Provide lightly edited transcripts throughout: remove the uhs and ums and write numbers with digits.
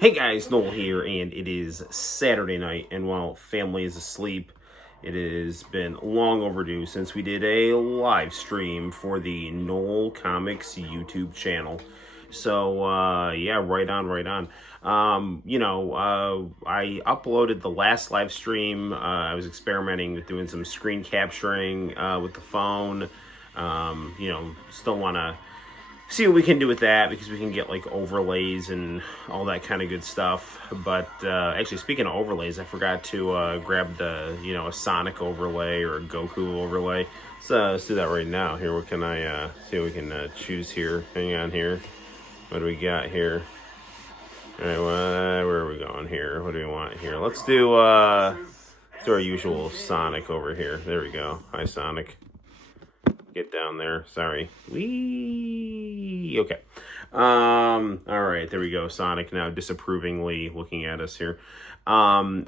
Hey guys, Noel here, and it is Saturday night, and while family is asleep, it has been long overdue since we did a live stream for the Noel ComiX YouTube channel. So, yeah, right on. I uploaded the last live stream. I was experimenting with doing some screen capturing with the phone. Still want to see what we can do with that because we can get like overlays and all that kind of good stuff. But actually, speaking of overlays, I forgot to grab the a Sonic overlay or a Goku overlay. So let's do that right now. Here, what can I see what we can choose here? Hang on here. What do we got here? All right, where are we going here? What do we want here? Let's do our usual Sonic over here. There we go. Hi, Sonic. Get down there. Sorry. Wee. Okay. All right. There we go. Sonic now disapprovingly looking at us here. Fun.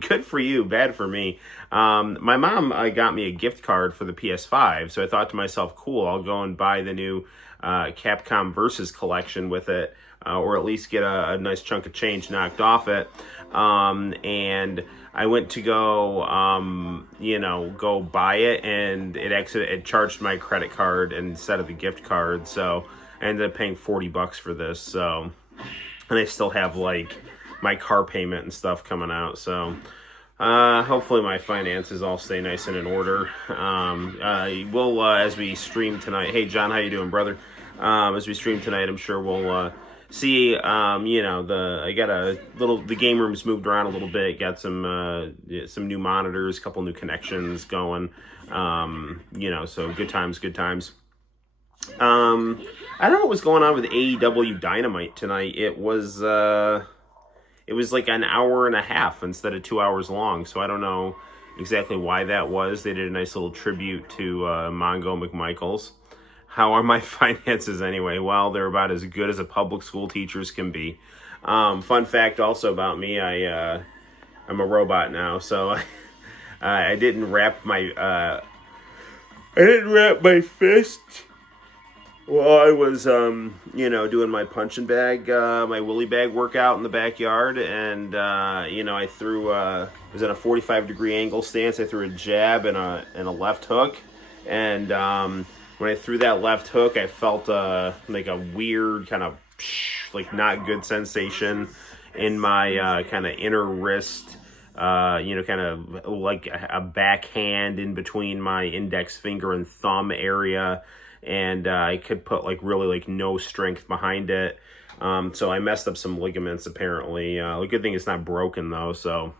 Good for you. Bad for me. My mom got me a gift card for the PS5, so I thought to myself, cool, I'll go and buy the new Capcom Versus collection with it, or at least get a nice chunk of change knocked off it. And I went to go buy it, and it charged my credit card instead of the gift card. So I ended up paying $40 for this. So, and I still have like my car payment and stuff coming out. So, hopefully my finances all stay nice and in order. We'll as we stream tonight. Hey John, how you doing, brother? As we stream tonight, I'm sure we'll see. The game room's moved around a little bit. Got some new monitors, a couple new connections going. So good times. I don't know what was going on with AEW Dynamite tonight. It was like an hour and a half instead of 2 hours long. So I don't know exactly why that was. They did a nice little tribute to Mongo McMichaels. How are my finances anyway? Well, they're about as good as a public school teacher's can be. Fun fact also about me, I'm a robot now, so I didn't wrap my fist while I was doing my punching bag, my willy bag workout in the backyard, and I threw was in a 45-degree angle stance. I threw a jab and a left hook, and when I threw that left hook, I felt like a weird kind of like not good sensation in my kind of inner wrist, kind of like a backhand in between my index finger and thumb area, and I could put like really like no strength behind it. So I messed up some ligaments apparently. The good thing it's not broken though, so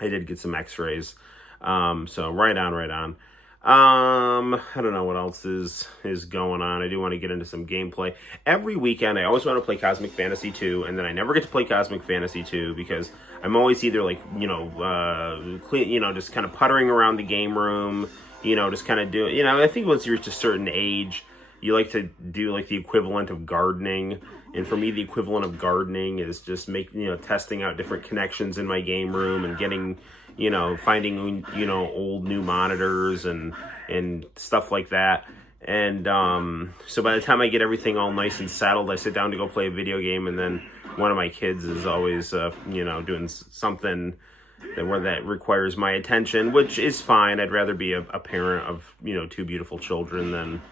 I did get some x-rays. So right on. I don't know what else is going on. I do want to get into some gameplay. Every weekend, I always want to play Cosmic Fantasy 2, and then I never get to play Cosmic Fantasy 2 because I'm always either like, just kind of puttering around the game room, just kind of doing, I think once you reach a certain age, you like to do like the equivalent of gardening. And for me, the equivalent of gardening is just testing out different connections in my game room and getting, finding, old new monitors and stuff like that. And so by the time I get everything all nice and settled, I sit down to go play a video game, and then one of my kids is always, doing something that requires my attention, which is fine. I'd rather be a parent of, two beautiful children than,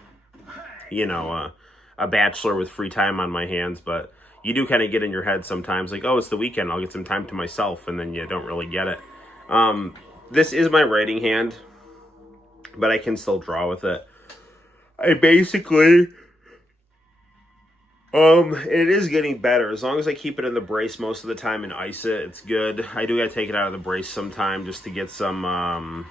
a bachelor with free time on my hands. But you do kind of get in your head sometimes, like, oh, it's the weekend, I'll get some time to myself, and then you don't really get it. This is my writing hand, but I can still draw with it. I basically, it is getting better. As long as I keep it in the brace most of the time and ice it, it's good. I do gotta take it out of the brace sometime just to get some,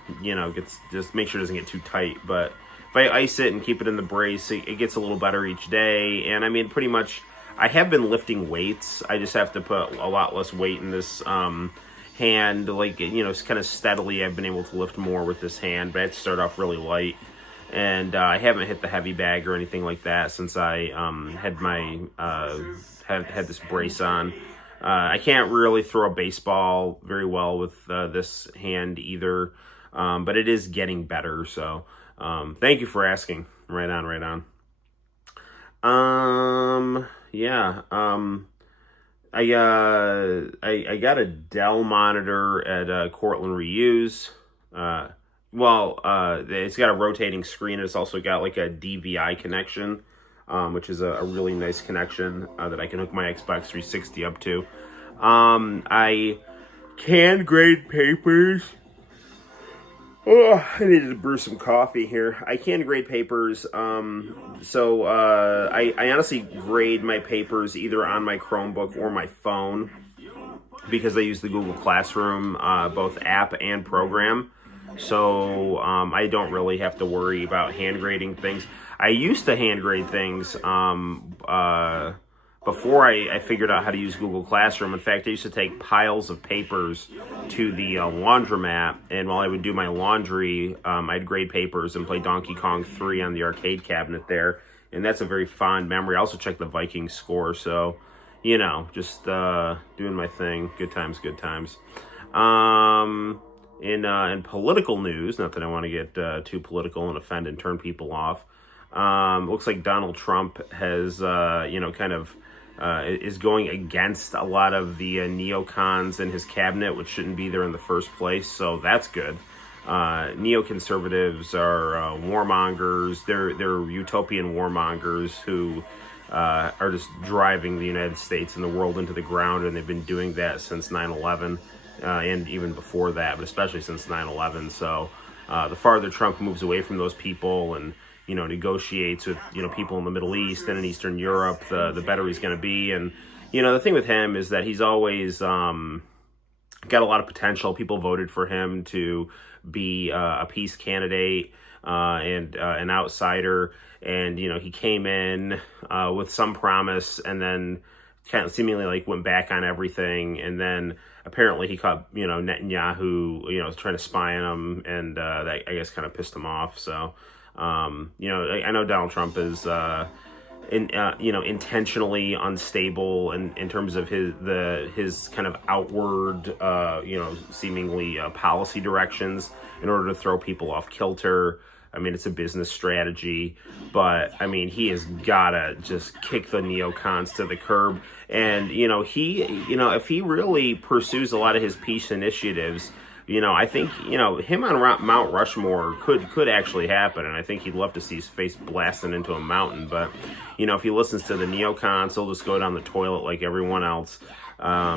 just make sure it doesn't get too tight. But if I ice it and keep it in the brace, it gets a little better each day. And I mean, pretty much, I have been lifting weights. I just have to put a lot less weight in this, hand, like, kind of steadily. I've been able to lift more with this hand, but I had to start off really light, and I haven't hit the heavy bag or anything like that since I had my had this brace on. I can't really throw a baseball very well with this hand either, but it is getting better. So thank you for asking. Right on. yeah. I got a Dell monitor at Cortland Reuse. Uh, it's got a rotating screen. It's also got like a DVI connection, which is a really nice connection that I can hook my Xbox 360 up to. I can grade papers. Oh, I needed to brew some coffee here. I can grade papers. I honestly grade my papers either on my Chromebook or my phone because I use the Google Classroom, both app and program. So I don't really have to worry about hand grading things. I used to hand grade things before I figured out how to use Google Classroom. In fact, I used to take piles of papers to the laundromat, and while I would do my laundry, I'd grade papers and play Donkey Kong 3 on the arcade cabinet there, and that's a very fond memory. I also checked the Vikings score, so, just doing my thing. Good times, good times. In political news, not that I want to get too political and offend and turn people off, looks like Donald Trump has, is going against a lot of the neocons in his cabinet, which shouldn't be there in the first place. So that's good. Neoconservatives are warmongers. They're utopian warmongers who are just driving the United States and the world into the ground, and they've been doing that since 9/11 and even before that, but especially since 9/11. So the farther Trump moves away from those people and negotiates with, people in the Middle East and in Eastern Europe, the better he's going to be. And, the thing with him is that he's always got a lot of potential. People voted for him to be a peace candidate and an outsider. And, he came in with some promise and then kind of seemingly went back on everything. And then apparently he caught, Netanyahu, trying to spy on him. And that, I guess, kind of pissed him off. So, I know Donald Trump is, intentionally unstable in terms of his kind of outward, seemingly policy directions in order to throw people off kilter. I mean, it's a business strategy, but I mean, he has gotta just kick the neocons to the curb. And, if he really pursues a lot of his peace initiatives, I think, him on Mount Rushmore could actually happen, and I think he'd love to see his face blasting into a mountain. But, if he listens to the neocons, he'll just go down the toilet like everyone else. I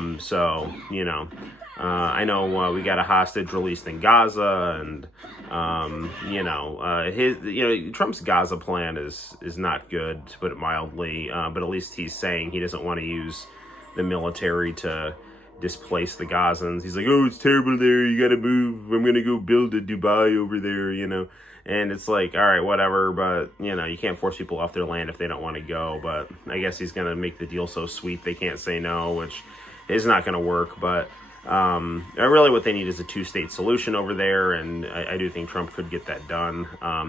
know we got a hostage released in Gaza, and, Trump's Gaza plan is not good, to put it mildly, but at least he's saying he doesn't want to use the military to displace the Gazans. He's like, oh, it's terrible there, you gotta move, I'm gonna go build a Dubai over there, and it's like, all right, whatever, but you can't force people off their land if they don't want to go. But I guess he's gonna make the deal so sweet they can't say no, which is not gonna work. But really what they need is a two-state solution over there, and I do think Trump could get that done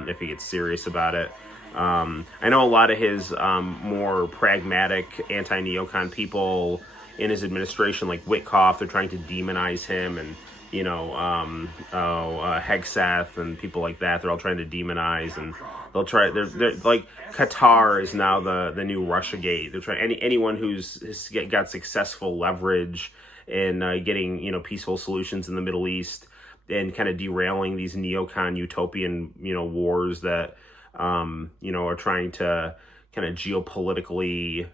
if he gets serious about it. I know a lot of his more pragmatic anti-neocon people in his administration, like Witkoff, they're trying to demonize him, and Hegseth and people like that. They're all trying to demonize, and they'll try. They're like, Qatar is now the new Russiagate. They're trying anyone who's got successful leverage in getting peaceful solutions in the Middle East and kind of derailing these neocon utopian wars that are trying to kind of geopolitically,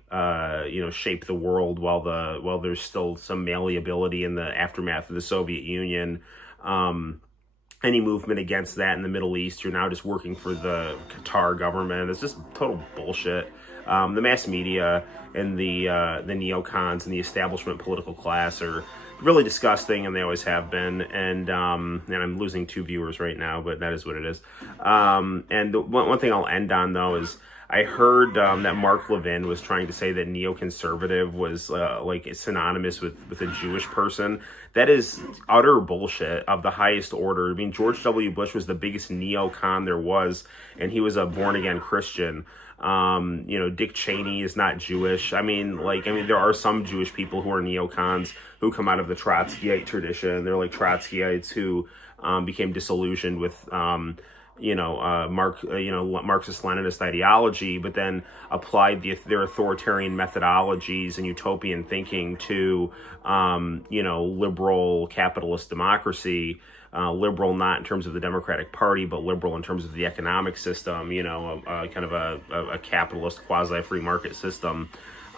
shape the world while there's still some malleability in the aftermath of the Soviet Union. Any movement against that in the Middle East, you're now just working for the Qatar government. It's just total bullshit. The mass media and the neocons and the establishment political class are really disgusting, and they always have been. And I'm losing 2 viewers right now, but that is what it is. And one thing I'll end on, though, is I heard that Mark Levin was trying to say that neoconservative was synonymous with a Jewish person. That is utter bullshit of the highest order. I mean, George W. Bush was the biggest neocon there was, and he was a born-again Christian. Dick Cheney is not Jewish. I mean, there are some Jewish people who are neocons who come out of the Trotskyite tradition. They're like Trotskyites who became disillusioned with Marxist-Leninist ideology, but then applied their authoritarian methodologies and utopian thinking to, liberal capitalist democracy. Liberal not in terms of the Democratic Party, but liberal in terms of the economic system, kind of a capitalist quasi-free market system.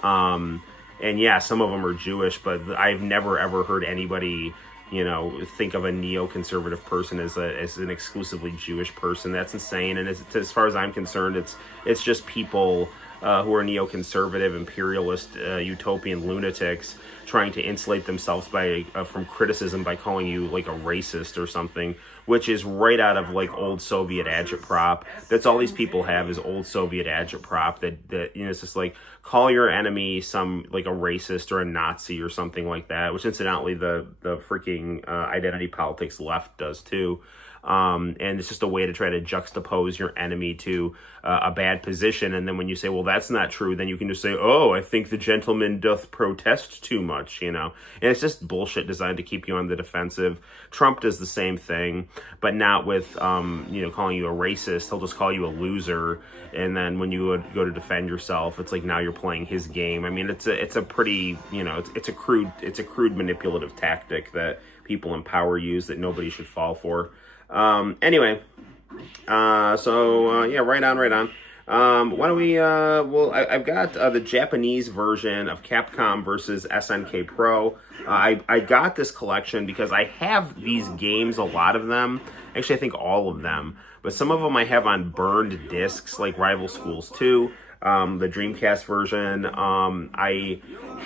And yeah, some of them are Jewish, but I've never ever heard anybody, think of a neoconservative person as an exclusively Jewish person. That's insane. And as far as I'm concerned, it's just people who are neoconservative, imperialist, utopian lunatics trying to insulate themselves from criticism by calling you like a racist or something, which is right out of like old Soviet agitprop. That's all these people have is old Soviet agitprop that it's just like call your enemy some like a racist or a Nazi or something like that, which incidentally the freaking identity politics left does too. And it's just a way to try to juxtapose your enemy to a bad position. And then when you say, well, that's not true, then you can just say, oh, I think the gentleman doth protest too much, And it's just bullshit designed to keep you on the defensive. Trump does the same thing, but not with, calling you a racist. He'll just call you a loser. And then when you would go to defend yourself, it's like now you're playing his game. I mean, it's a pretty, it's a crude manipulative tactic that people in power use that nobody should fall for. Anyway, right on. Why don't we, I've got the Japanese version of Capcom versus SNK Pro. I got this collection because I have these games, a lot of them. Actually, I think all of them. But some of them I have on burned discs, like Rival Schools 2, the Dreamcast version. I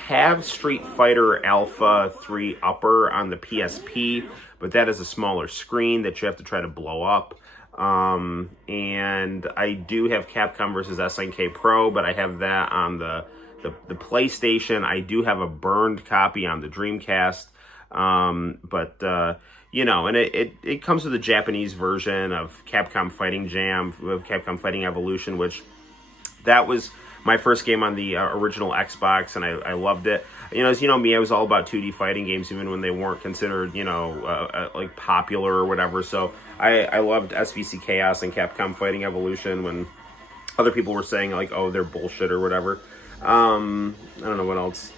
have Street Fighter Alpha 3 Upper on the PSP, but that is a smaller screen that you have to try to blow up. And I do have Capcom versus SNK Pro, but I have that on the PlayStation. I do have a burned copy on the Dreamcast. And it comes with a Japanese version of Capcom Fighting Jam, of Capcom Fighting Evolution, which that was my first game on the original Xbox, and I loved it. As you know me, I was all about 2D fighting games, even when they weren't considered, like popular or whatever. So I loved SVC Chaos and Capcom Fighting Evolution when other people were saying like, oh, they're bullshit or whatever. I don't know what else.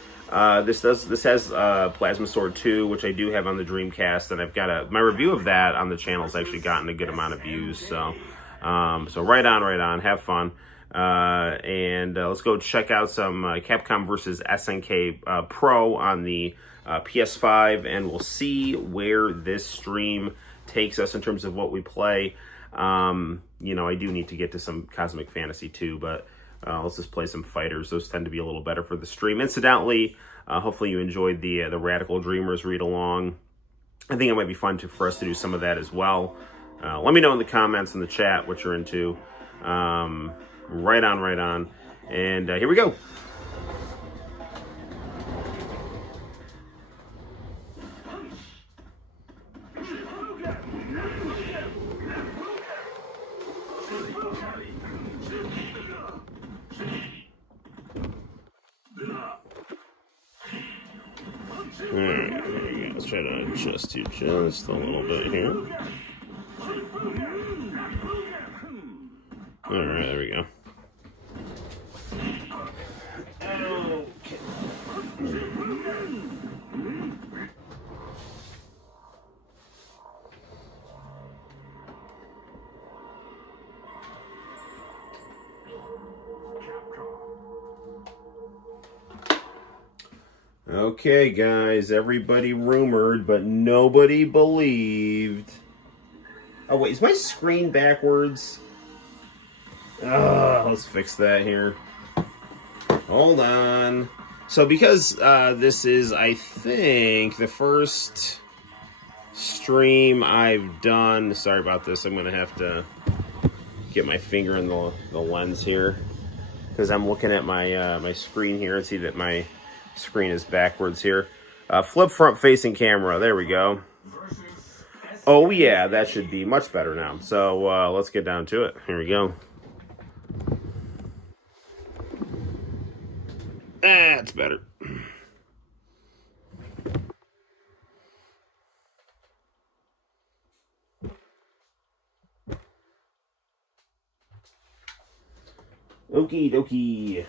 This has Plasma Sword 2, which I do have on the Dreamcast, and I've got my review of that on the channel's actually gotten a good amount of views. So right on, have fun. Let's go check out some Capcom versus SNK Pro on the PS5, and we'll see where this stream takes us in terms of what we play. I do need to get to some Cosmic Fantasy too, but let's just play some fighters. Those tend to be a little better for the stream. Incidentally, hopefully you enjoyed the Radical Dreamers read along. I think it might be fun for us to do some of that as well. Let me know in the comments in the chat what you're into. Right on. And here we go. Alright, let's try to adjust you just a little bit here. Alright, there we go. Okay, guys, everybody rumored, but nobody believed. Oh, wait, is my screen backwards? Let's fix that here. Hold on. So because this is, I think, the first stream I've done... Sorry about this. I'm going to have to get my finger in the lens here, because I'm looking at my my screen here and see that my screen is backwards here. Flip front facing camera. There we go. Oh, yeah, that should be much better now. So let's get down to it. Here we go. That's better. Okie dokie.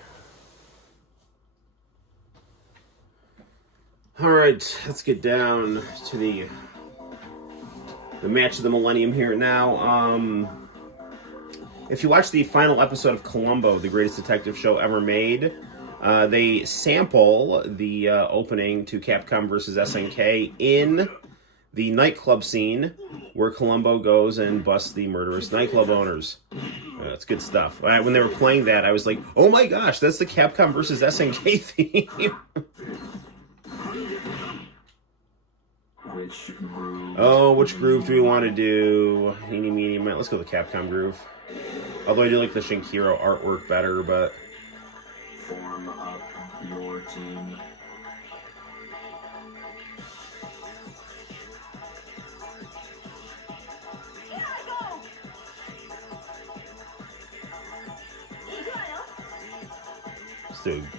Alright, let's get down to the match of the millennium here now. If you watch the final episode of Columbo, the greatest detective show ever made, they sample the opening to Capcom vs. SNK in the nightclub scene where Columbo goes and busts the murderous nightclub owners. That's good stuff. When they were playing that, I was like, oh my gosh, that's the Capcom vs. SNK theme. Which groove do we want to do? Eeny, meeny, miny. Let's go with the Capcom groove. Although I do like the Shinkiro artwork better, but... Form up your team.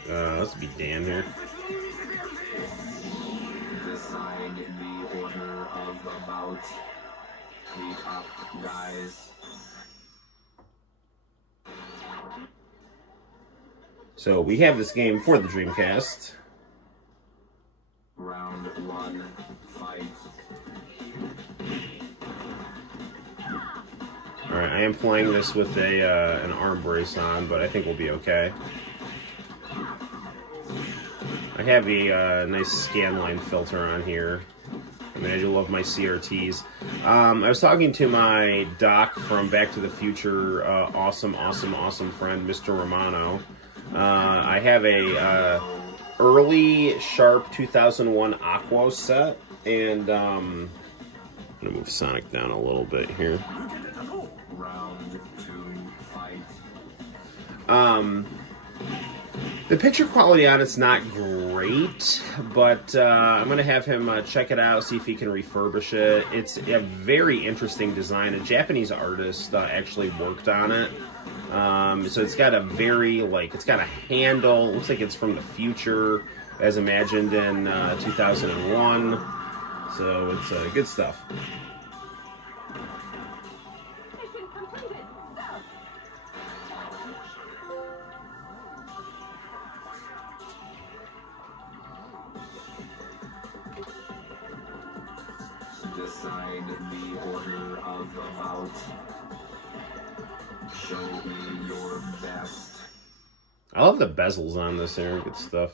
Let's be Dan here. Decide the order of the bout. Keep up, guys. So we have this game for the Dreamcast. Round 1, fight. Alright, I am playing this with an arm brace on, but I think we'll be okay. I have a nice scanline filter on here. I mean, I do love my CRTs. I was talking to my doc from Back to the Future, awesome friend, Mr. Romano. I have a early Sharp 2001 Aquos set, and I'm gonna move Sonic down a little bit here. Round 2, fight. The picture quality on it's not great, but I'm going to have him check it out, see if he can refurbish it. It's a very interesting design. A Japanese artist actually worked on it. So it's got a very, it's got a handle. It looks like it's from the future, as imagined in 2001. So it's good stuff. Decide the order of the bout. Show me your best. I love the bezels on this here. Good stuff.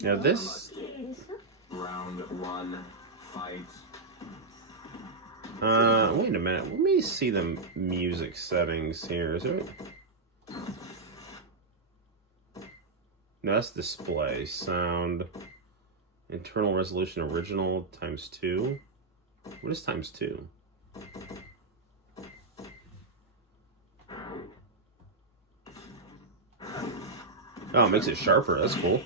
Now this... Round 1, fight. Wait a minute. Let me see the music settings here. Is there... No, that's display. Sound. Internal resolution original times 2. What is times 2? Oh, it makes it sharper. That's cool.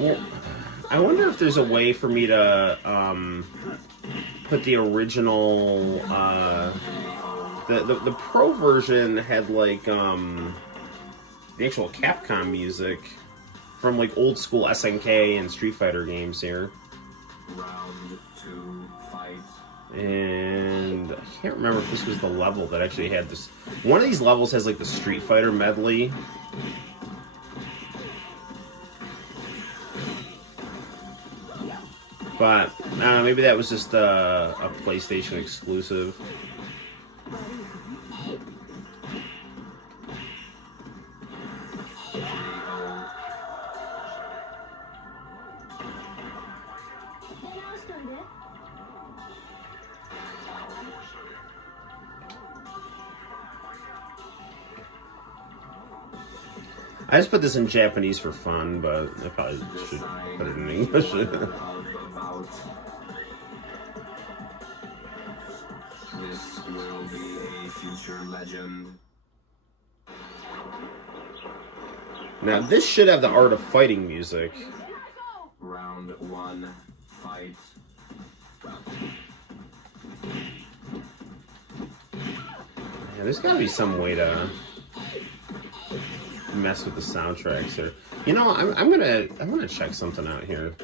Well, I wonder if there's a way for me to put the original the Pro version had like the actual Capcom music from like old school SNK and Street Fighter games here. Round 2, fight. And I can't remember if this was the level that actually had this. One of these levels has like the Street Fighter medley. But maybe that was just a PlayStation exclusive. I just put this in Japanese for fun, but I probably should put it in English. This will be a future legend. Now, this should have the Art of Fighting music. Round 1, fight. Yeah, there's got to be some way to mess with the soundtracks here. You know, I'm gonna check something out here.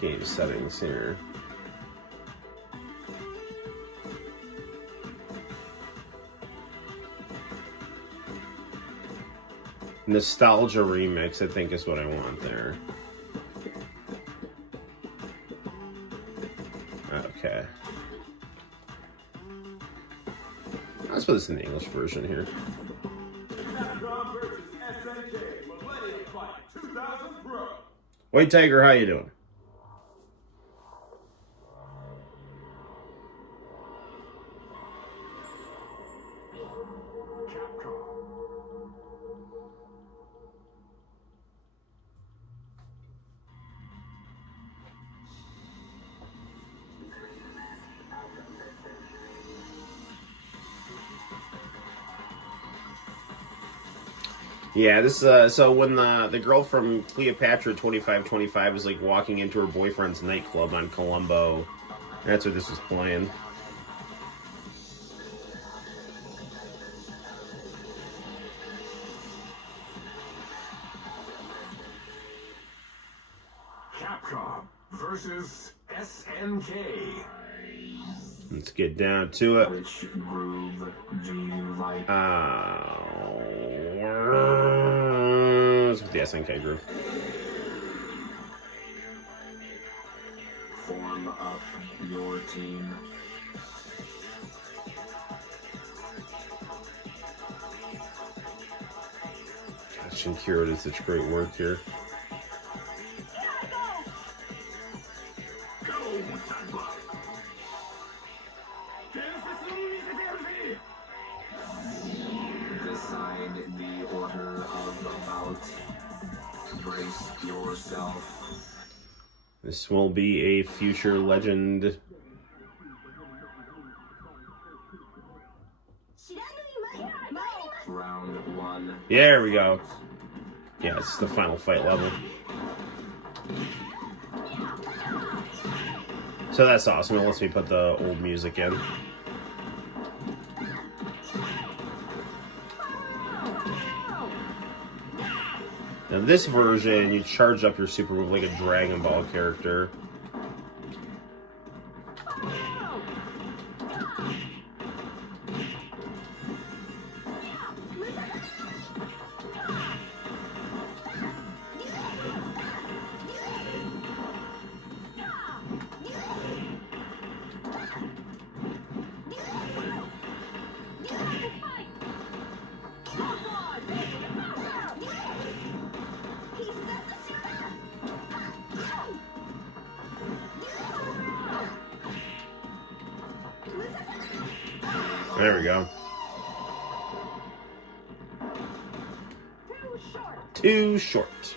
Game settings here. Nostalgia remix, I think, is what I want there. Okay. Let's put this in the English version here. Capcom versus SNK Millennium Fight 2000 Pro. White Tiger, how you doing? Yeah, this so when the girl from Cleopatra 2525 is like walking into her boyfriend's nightclub on Colombo, that's what this is playing. Capcom versus SNK. Let's get down to it. Which groove do you like? Let's with the SNK group. Form up your team. Shinkiro did such great work here. Decide the order of the bout. Brace yourself. This will be a future legend. Round one. Yeah, there we go. Yeah, it's the final fight level. So that's awesome. It lets me put the old music in. Now this version, you charge up your super move like a Dragon Ball character. There we go. Too short.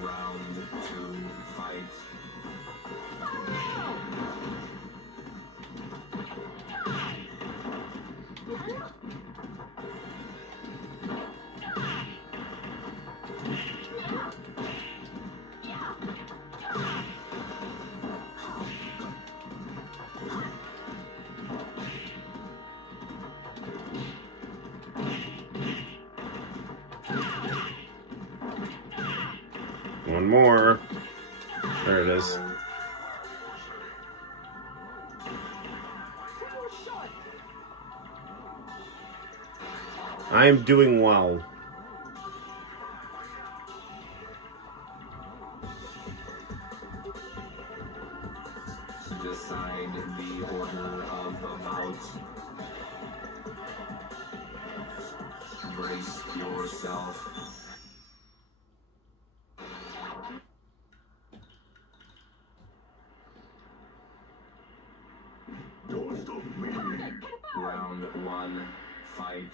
Round two, fight. One more. There it is. I am doing well. Decide the order of the bout. Brace yourself. Round one, fight.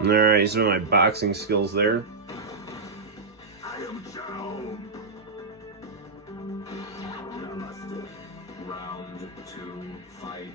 Alright, some of my boxing skills there. I am down. Round 2, fight.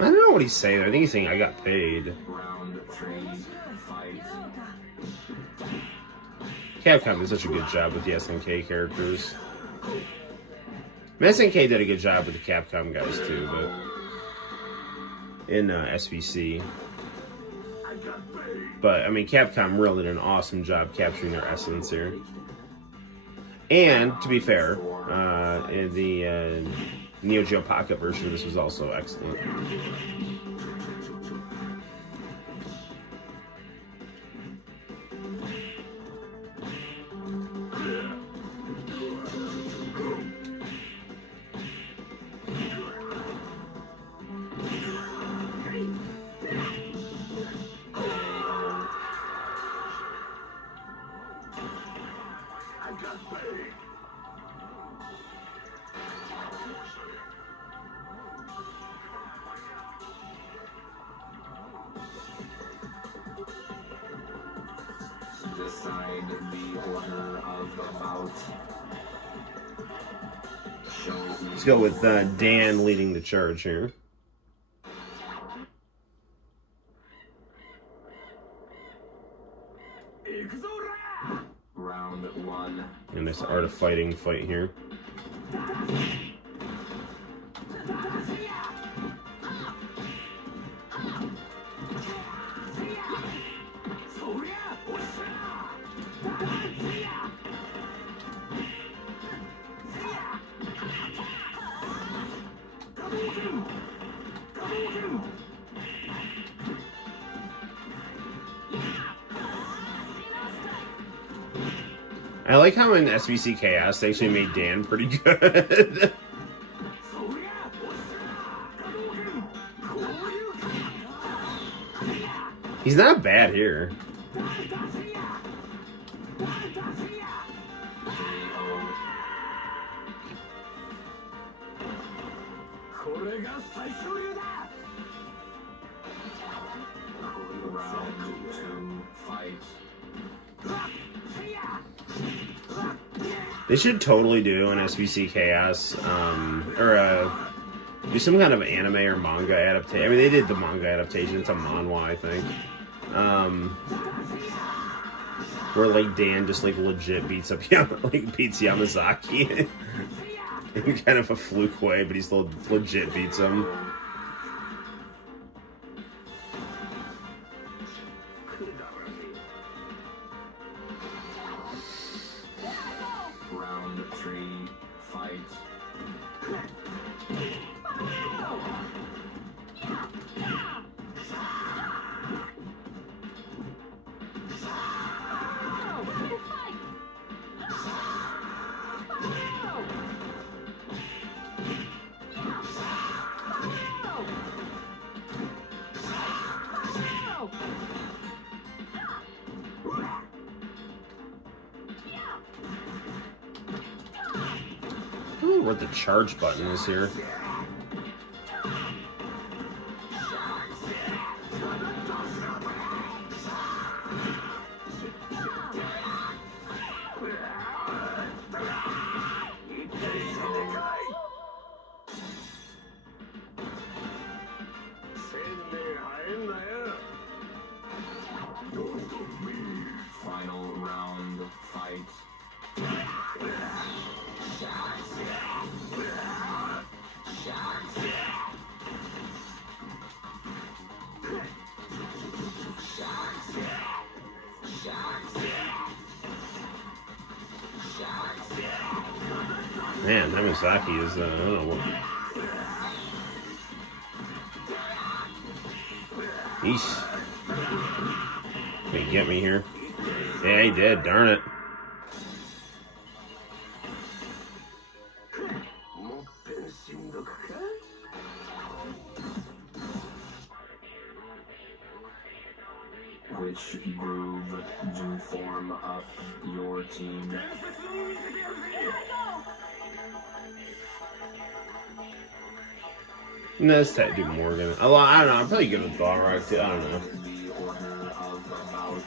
I don't know what he's saying. I think he's saying I got paid. Round 3, fight. Capcom did such a good job with the SNK characters. I mean, SNK did a good job with the Capcom guys too, but in SVC. But I mean, Capcom really did an awesome job capturing their essence here. And to be fair, in the Neo Geo Pocket version, this was also excellent. Decide the order of the bout. Let's go with Dan leading the charge here. Round 1. And this art of fighting fight here. I like how in SVC Chaos they actually made Dan pretty good. He's not bad here. Round 2, fight. They should totally do an SVC Chaos, or do some kind of anime or manga adaptation. I mean, they did the manga adaptation. It's a manhwa, I think. Where like Dan just like legit beats Yamazaki in kind of a fluke way, but he still legit beats him. Round 3, fight. I don't know what the charge button is here. Final round, fight. Man, Yamazaki is, I don't know what. Eesh. Can he get me here? Yeah, he did, darn it. Which Which groove to form up your team? No, let's do Morgan. I don't know. I'm probably good with Balrog too. I don't know. The order of about.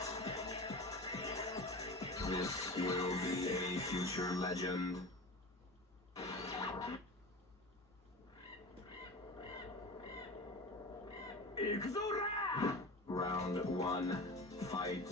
This will be a future legend. Round 1, fight.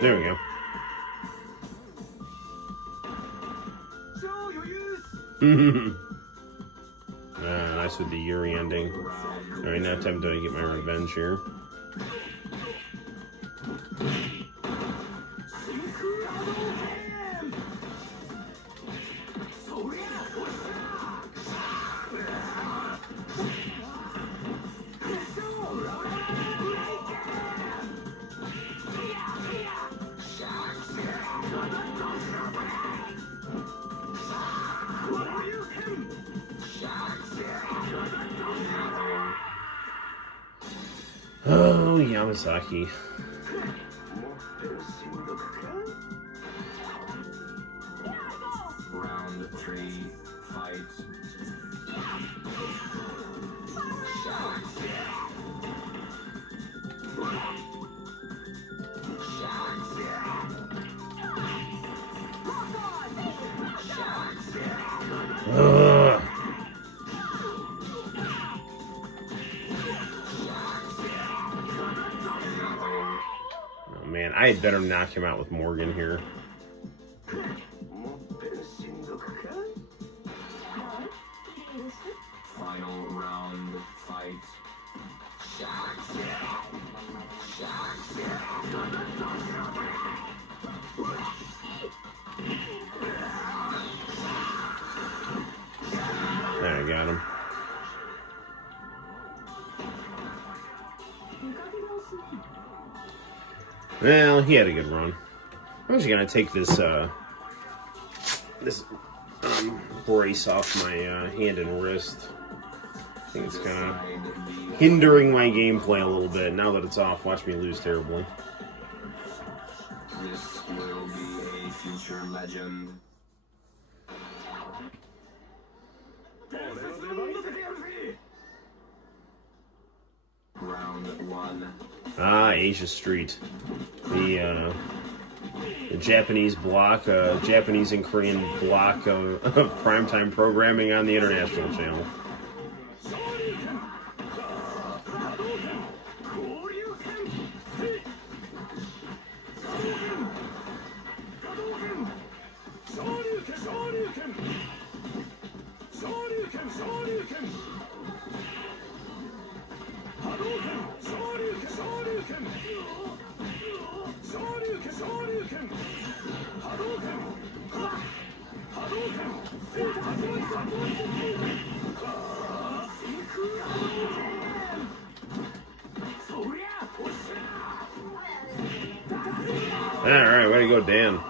There we go. Nice with the Yuri ending. Alright, now time to get my revenge here. Oh, Yamasaki. Round 3, fight. Ugh. Oh man, I had better knock him out with Morgan here. Final round, fight. There, I got him. Well, he had a good run. I'm just gonna take this brace off my hand and wrist. I think it's kind of hindering my gameplay a little bit. Now that it's off, watch me lose terribly. This will be a future legend. Round 1. Ah, Asia Street. The Japanese block, Japanese and Korean block of primetime programming on the international channel. Alright, way to go, Dan.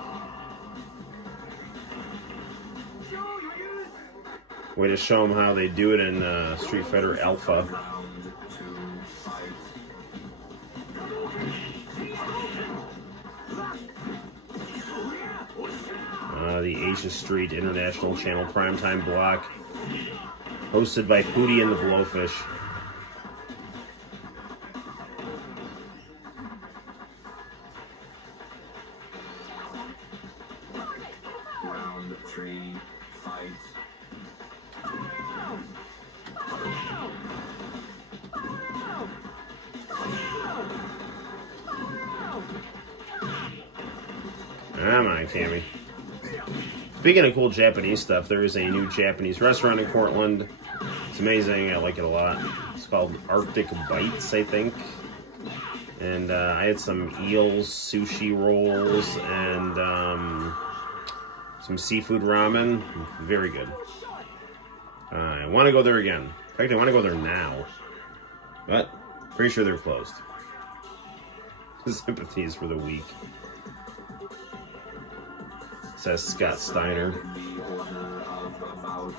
Way to show them how they do it in Street Fighter Alpha. The Asia Street International Channel Primetime Block, hosted by Pootie and the Blowfish. Round 3, fight. Come on, Cammy. Speaking of cool Japanese stuff, there is a new Japanese restaurant in Cortland. It's amazing. I like it a lot. It's called Arctic Bites, I think. And I had some eels, sushi rolls, and some seafood ramen. Very good. I want to go there again. In fact, I want to go there now. But, pretty sure they're closed. Sympathies for the weak. Says Scott Steiner. The order of about.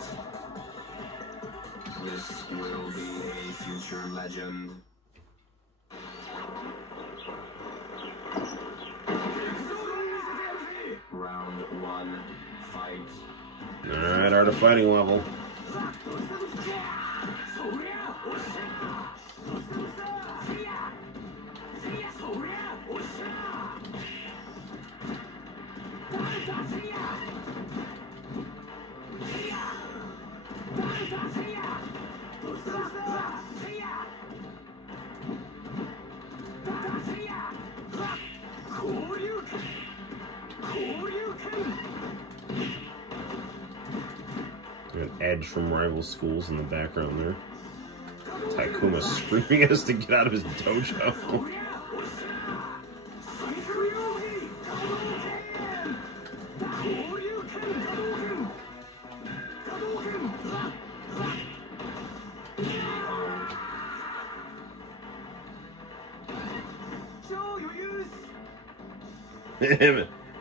This will be a future legend. Round 1, fight. Alright, Art of Fighting level. Got Edge from rival schools in the background there. Takuma screaming at us to get out of his dojo.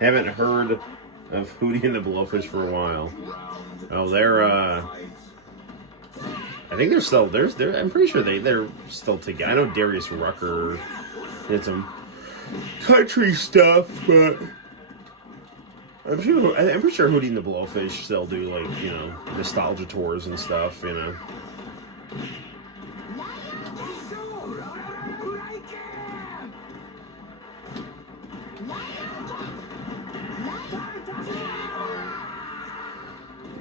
Haven't heard of Hootie and the Blowfish for a while. Oh, they're I think they're still they're I'm pretty sure they're still together. I know Darius Rucker did some country stuff, but I'm pretty sure Hootie and the Blowfish still do, like, you know, nostalgia tours and stuff, you know.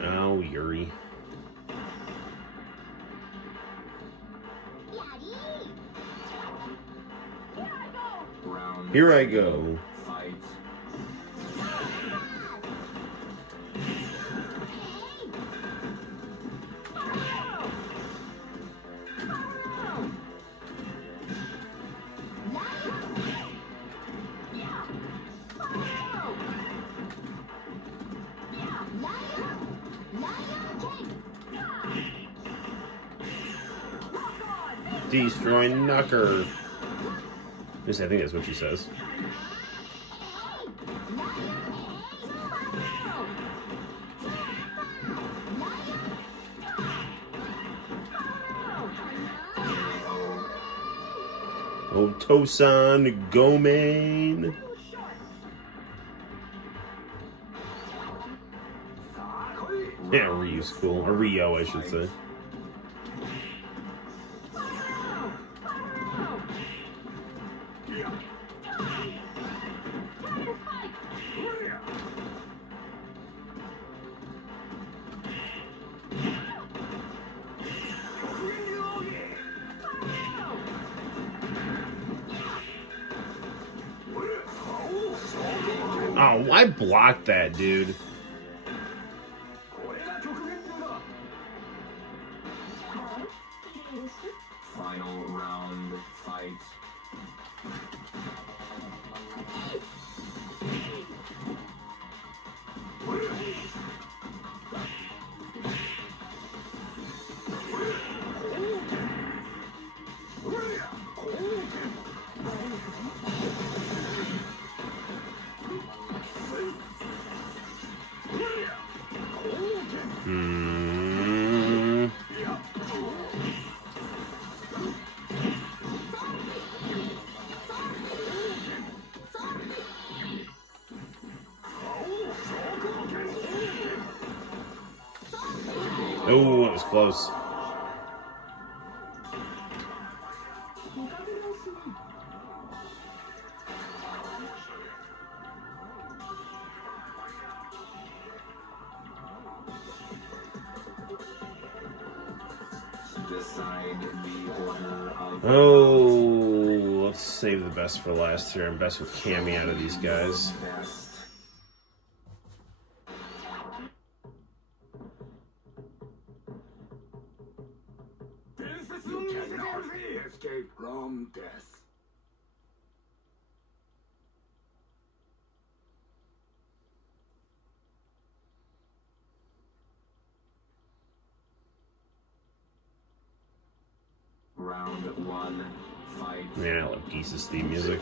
Oh, Yuri. Here I go. Fight. Destroy Knucker. I think that's what she says. Oh, Tosan Gomain. Yeah, Ryu's cool. Or Ryo, I should say. Oh, I blocked that, dude. Final round, fight. Oh, it was close. Decide the order of. Oh, let's save the best for last here. I'm best with Cammy out of these guys. Best. escape from death. Round one, fight. Man, I love Geese's theme music.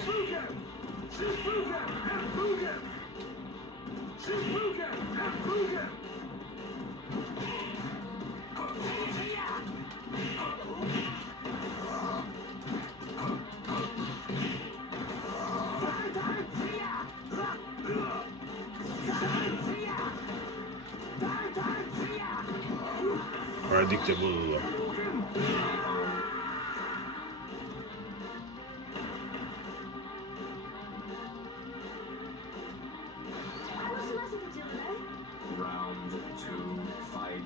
Predictable. Round two, fight.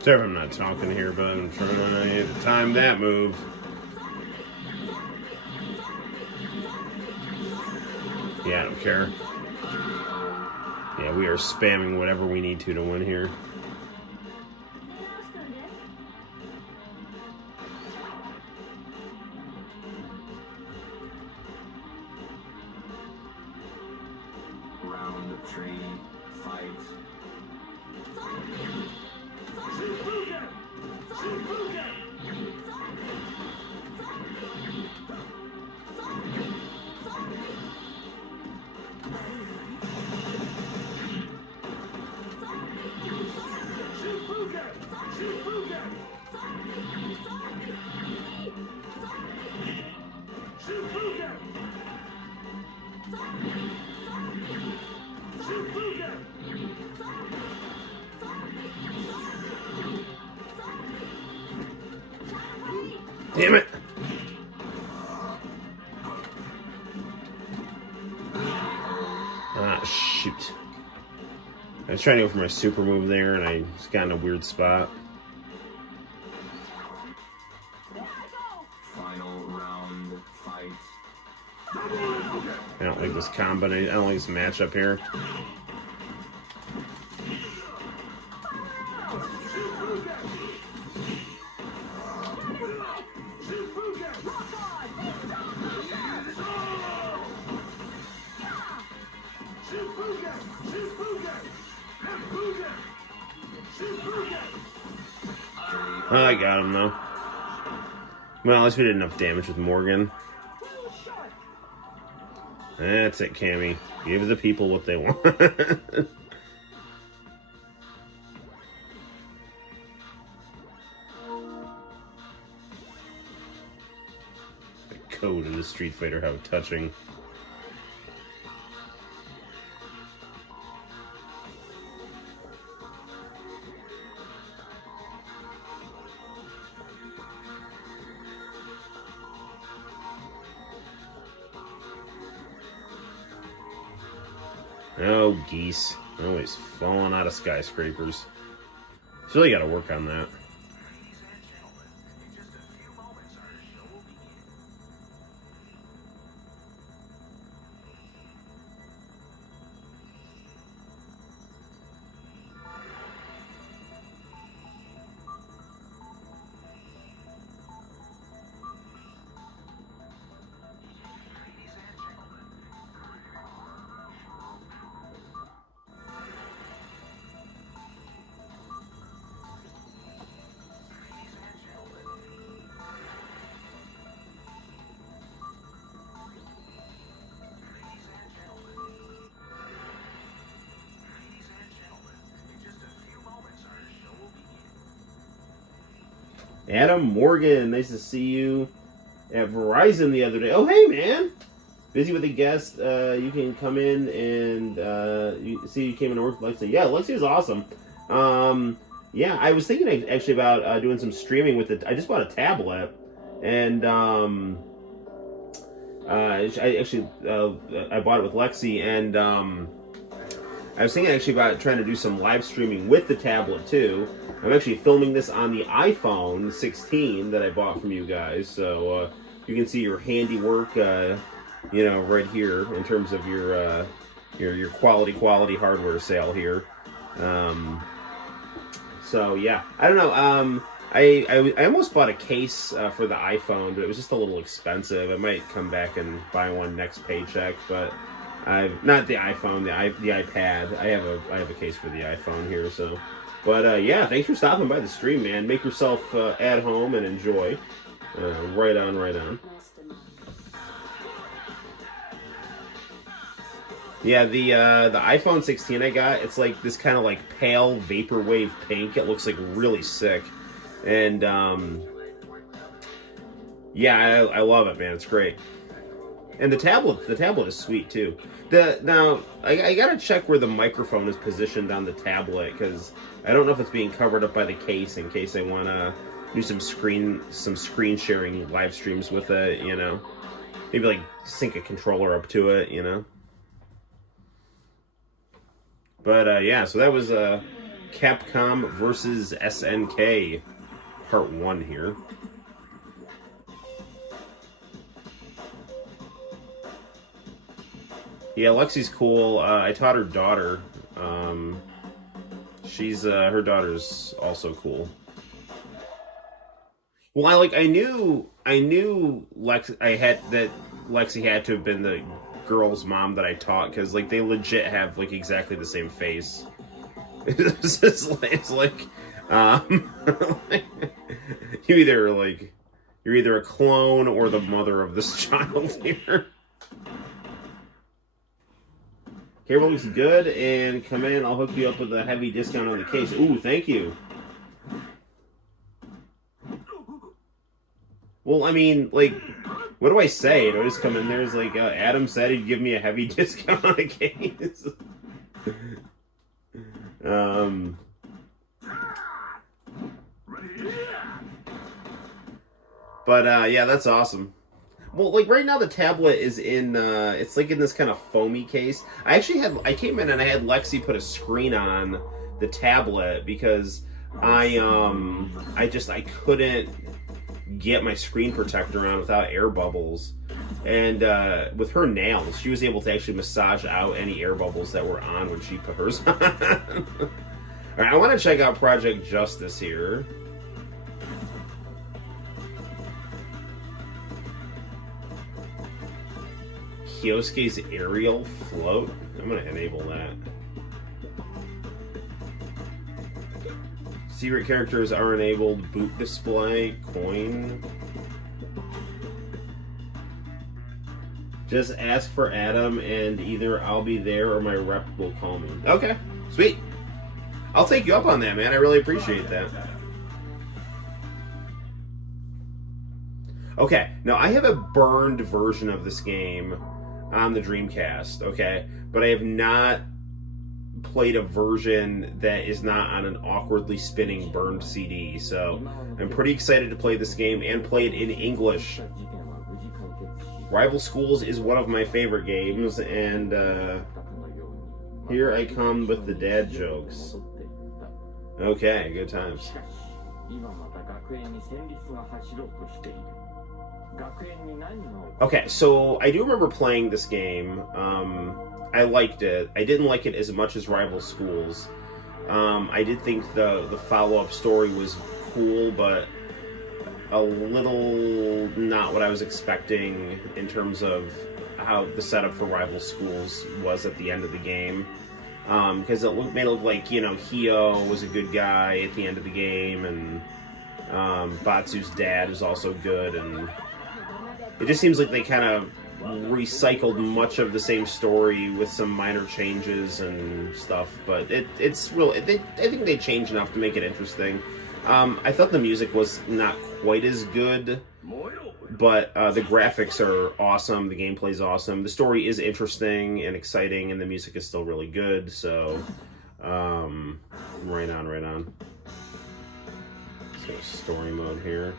Sorry if I'm not talking here, but I'm trying to time that move. Yeah, I don't care. Yeah, we are spamming whatever we need to win here. Round three, fight. Damn it! Ah, shoot. I was trying to go for my super move there, and I just got in a weird spot. Final round, fight. I don't like this combo. I don't like this matchup here. Oh, I got him though. Well, at least we did enough damage with Morgan. That's it, Cammy. Give the people what they want. The code of the Street Fighter, how touching. Oh, geese. Always falling out of skyscrapers. Really gotta work on that. Adam Morgan, nice to see you at Verizon the other day. Oh, hey, man. Busy with a guest. You can come in and you see you came in to work with Lexi. Yeah, Lexi is awesome. Yeah, I was thinking actually about doing some streaming with it. I just bought a tablet, and I bought it with Lexi, and I was thinking actually about trying to do some live streaming with the tablet too. I'm actually filming this on the iPhone 16 that I bought from you guys, so you can see your handiwork, you know, right here in terms of your quality hardware sale here. So yeah, I don't know. I almost bought a case for the iPhone, but it was just a little expensive. I might come back and buy one next paycheck, but I've not the iPhone, the iPad. I have a case for the iPhone here, so. But yeah, thanks for stopping by the stream, man. Make yourself at home and enjoy. Right on, right on. Yeah, the iPhone 16 I got, it's like this kind of like pale vaporwave pink. It looks like really sick. And yeah, I love it, man. It's great. And the tablet is sweet too. Now I gotta check where the microphone is positioned on the tablet, because I don't know if it's being covered up by the case in case I want to do some screen sharing live streams with it, you know. Maybe like sync a controller up to it, you know. But yeah, so that was Capcom versus SNK Part 1 here. Yeah, Lexi's cool. I taught her daughter. She's her daughter's also cool. Well, I knew that Lexi had to have been the girl's mom that I taught, because like they legit have like exactly the same face. it's like you're either a clone or the mother of this child here. Cable looks good, and come in, I'll hook you up with a heavy discount on the case. Ooh, thank you. Well, I mean, like, what do I say? Do I just come in there as like, Adam said he'd give me a heavy discount on a case? But yeah, that's awesome. Well, like right now the tablet is in, it's like in this kind of foamy case. I came in and I had Lexi put a screen on the tablet because I couldn't get my screen protector on without air bubbles. And with her nails, she was able to actually massage out any air bubbles that were on when she put hers on. All right, I want to check out Project Justice here. Kyosuke's aerial float. I'm going to enable that. Secret characters are enabled. Boot display. Coin. Just ask for Adam and either I'll be there or my rep will call me. Okay. Sweet. I'll take you up on that, man. I really appreciate that. Okay. Now, I have a burned version of this game on the Dreamcast, okay? But I have not played a version that is not on an awkwardly spinning burned CD, so I'm pretty excited to play this game and play it in English. Rival Schools is one of my favorite games, and here I come with the dad jokes. Okay, good times. Okay, so I do remember playing this game. I liked it. I didn't like it as much as Rival Schools. I did think the follow-up story was cool, but a little not what I was expecting in terms of how the setup for Rival Schools was at the end of the game. Because made it look like, you know, Hio was a good guy at the end of the game, and Batsu's dad is also good, and it just seems like they kind of recycled much of the same story with some minor changes and stuff, but it's real. I think they changed enough to make it interesting. I thought the music was not quite as good, but the graphics are awesome, the gameplay's awesome, the story is interesting and exciting, and the music is still really good, so right on. Let's go story mode here.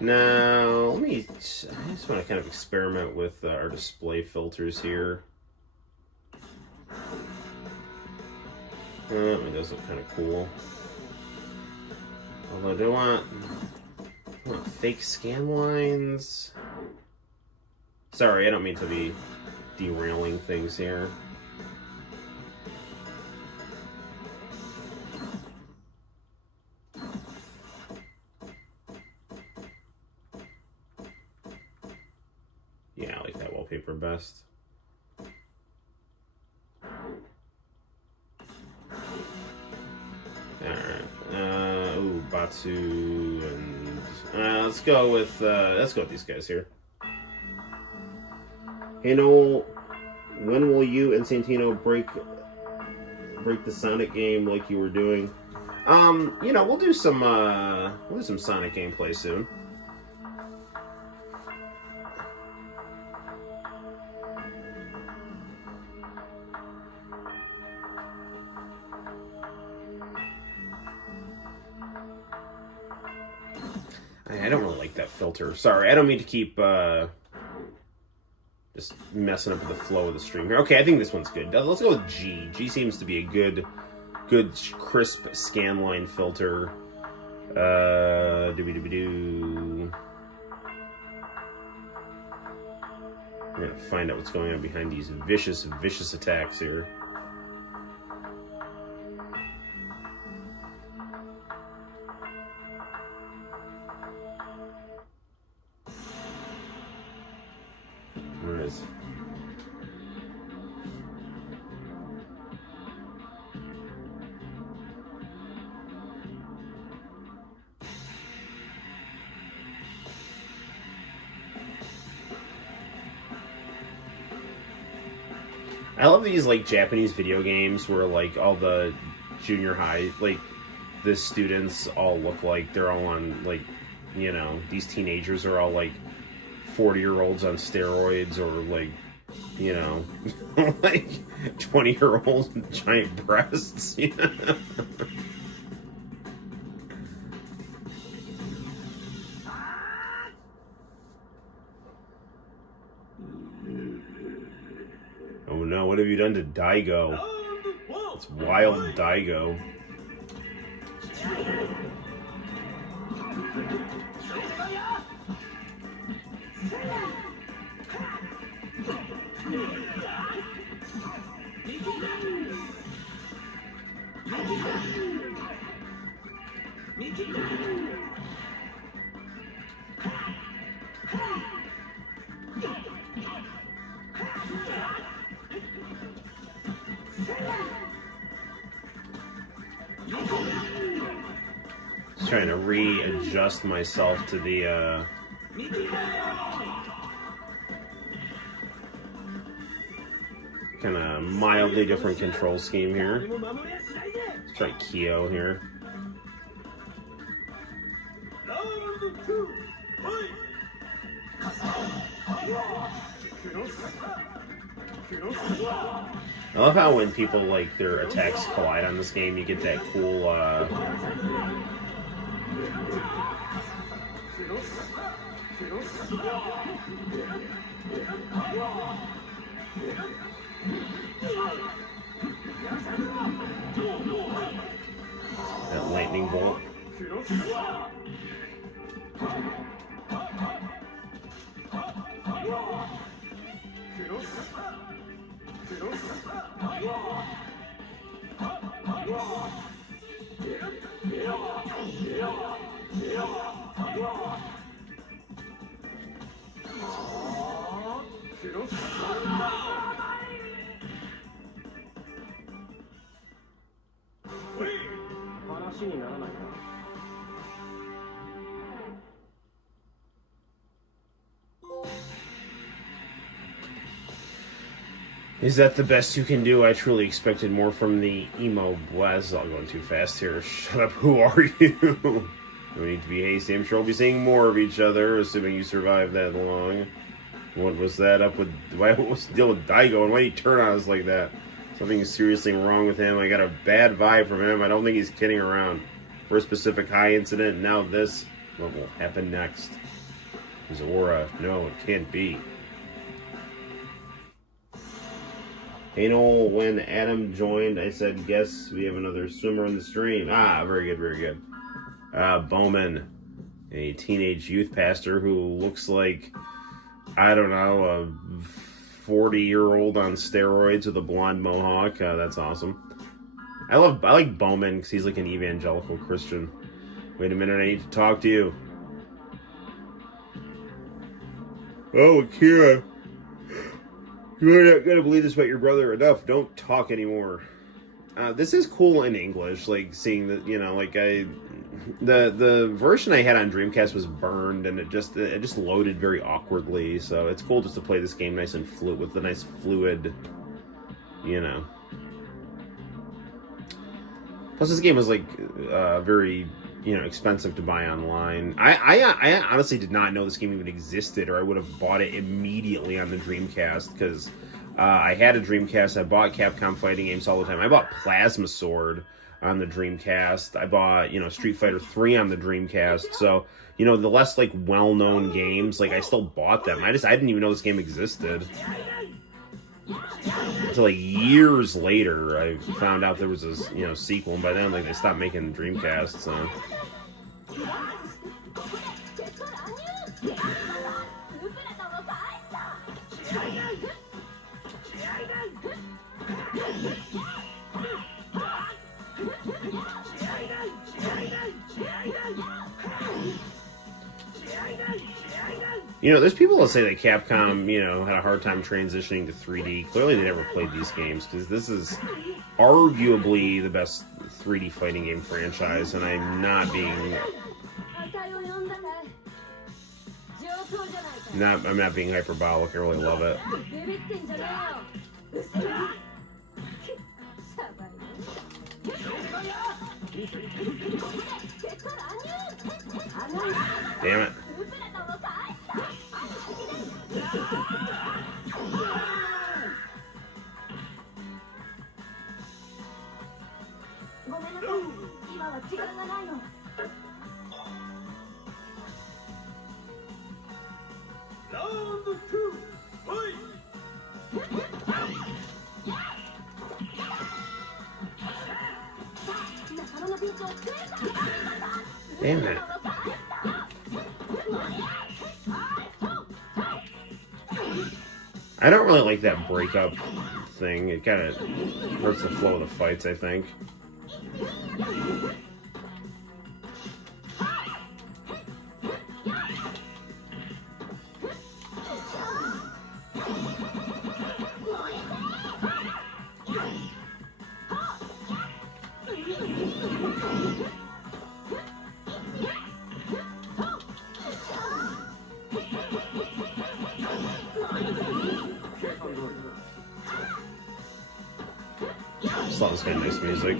Now, I just want to kind of experiment with our display filters here. It does look kind of cool. Although, do I want fake scan lines? Sorry, I don't mean to be derailing things here. Yeah, I like that wallpaper best. Alright. Ooh, Batsu and let's go with these guys here. Hey Noel, when will you and Santino break the Sonic game like you were doing? You know, we'll do some Sonic gameplay soon. I don't really like that filter. Sorry, I don't mean to keep just messing up with the flow of the stream here. Okay, I think this one's good. Let's go with G. G seems to be a good crisp scanline filter. Doo-be-doo-be-doo. We're gonna find out what's going on behind these vicious attacks here. Where is? I love these like Japanese video games where like all the junior high like the students all look like they're all on like, you know, these teenagers are all like 40-year-olds on steroids or like, you know, like 20-year-olds with giant breasts. You know? Oh no, what have you done to Daigo? It's wild Daigo. Just trying to readjust myself to the kind of mildly different control scheme here. Let's try Kyo here. I love how when people like their attacks collide on this game, you get that cool that lightning bolt. Is that the best you can do? I truly expected more from the emo blast. I'm going too fast here. Shut up, who are you? We need to be hasty. I'm sure we'll be seeing more of each other, assuming you survive that long. What was that up with? What was the deal with Daigo, and why did he turn on us like that? Something is seriously wrong with him. I got a bad vibe from him. I don't think he's kidding around. First Pacific High incident, and now this. What will happen next? His aura. No, it can't be. Hey Noel, when Adam joined, I said, guess we have another swimmer in the stream. Ah, very good, very good. Bowman, a teenage youth pastor who looks like, I don't know, a 40-year-old on steroids with a blonde mohawk. That's awesome. I like Bowman because he's like an evangelical Christian. Wait a minute, I need to talk to you. Oh, Kira. You're not gonna believe this about your brother. Enough. Don't talk anymore. This is cool in English, like seeing that, you know, like the version I had on Dreamcast was burned and it just loaded very awkwardly. So it's cool just to play this game nice and fluid with the nice fluid, you know. Plus, this game was like very, you know, expensive to buy online. I honestly did not know this game even existed, or I would have bought it immediately on the Dreamcast, because I had a Dreamcast. I bought Capcom fighting games all the time. I bought Plasma Sword on the Dreamcast. I bought, you know, Street Fighter 3 on the Dreamcast. So, you know, the less like well-known games, like I still bought them. I didn't even know this game existed. Until like years later, I found out there was a, you know, sequel, and by then like they stopped making Dreamcast. So. You know, there's people that say that Capcom, you know, had a hard time transitioning to 3D. Clearly, they never played these games, because this is arguably the best 3D fighting game franchise, and I'm not being... I'm not being hyperbolic. I really love it. Damn it. Damn it. I don't really like that breakup thing. It kind of hurts the flow of the fights, I think. Just love this kind of nice music.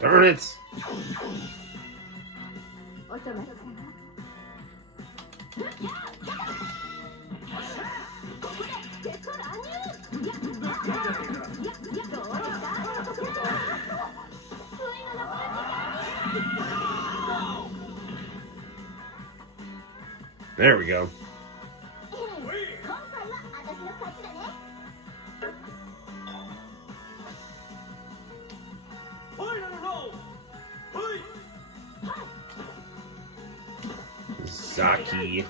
Darn it! There we go. Zaki.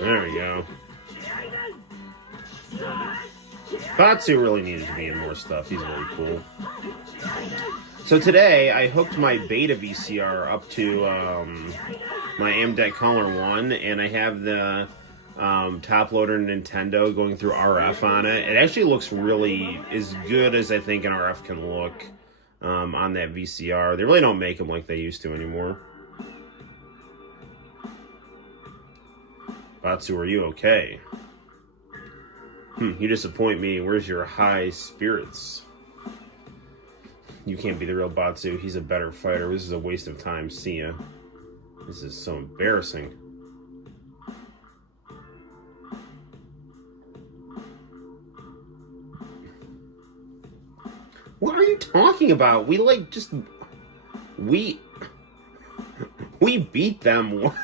There we go. Batsu really needed to be in more stuff. He's really cool. So today, I hooked my beta VCR up to my Amdeck Color 1, and I have the top loader Nintendo going through RF on it. It actually looks really as good as I think an RF can look on that VCR. They really don't make them like they used to anymore. Batsu, are you okay? You disappoint me. Where's your high spirits? You can't be the real Batsu. He's a better fighter. This is a waste of time. See ya. This is so embarrassing. What are you talking about? We like just... We beat them. What?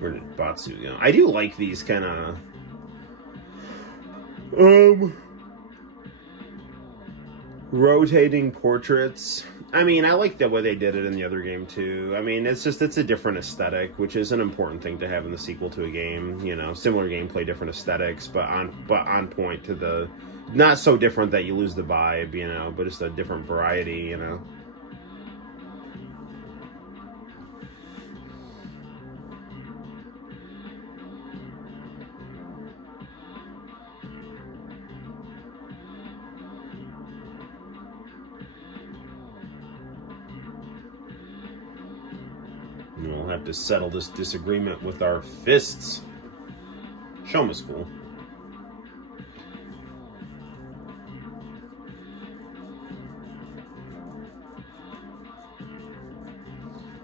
Where did Batsu go? I do like these kind of... rotating portraits. I mean, I like the way they did it in the other game too. I mean, it's a different aesthetic, which is an important thing to have in the sequel to a game. You know, similar gameplay, different aesthetics, but on point to the, not so different that you lose the vibe, you know, but just a different variety, you know. We'll have to settle this disagreement with our fists. Shoma's cool.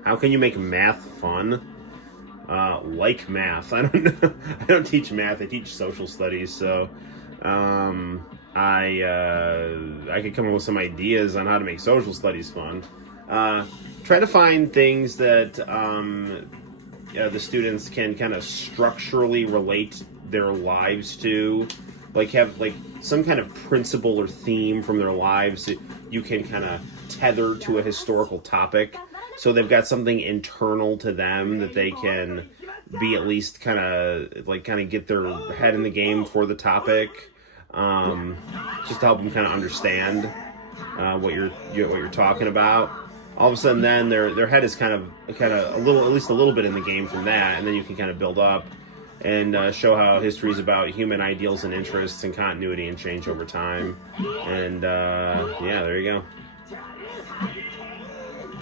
How can you make math fun? Like math. I don't know. I don't teach math. I teach social studies. So I could come up with some ideas on how to make social studies fun. Try to find things that the students can kind of structurally relate their lives to, like have like some kind of principle or theme from their lives that you can kind of tether to a historical topic, so they've got something internal to them that they can be at least kind of get their head in the game for the topic, just to help them kind of understand what you're talking about. All of a sudden, then their head is kind of a little, at least a little bit in the game from that, and then you can kind of build up and show how history is about human ideals and interests and continuity and change over time. And yeah, there you go.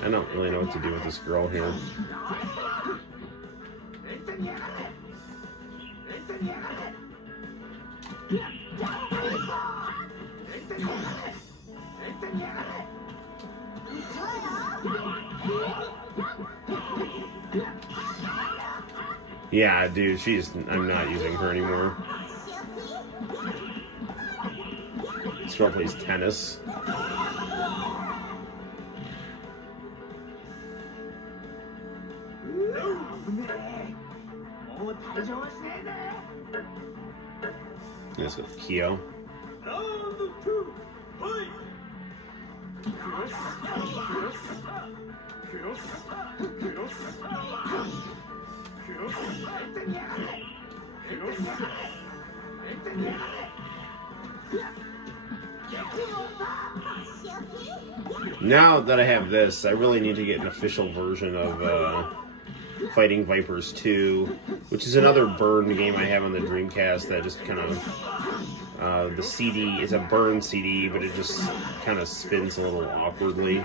I don't really know what to do with this girl here. Yeah, dude, I'm not using her anymore. This girl plays tennis. Let's go with Kyo. Now that I have this, I really need to get an official version of Fighting Vipers 2, which is another burn game I have on the Dreamcast that just kind of... the CD is a burn CD, but it just kind of spins a little awkwardly.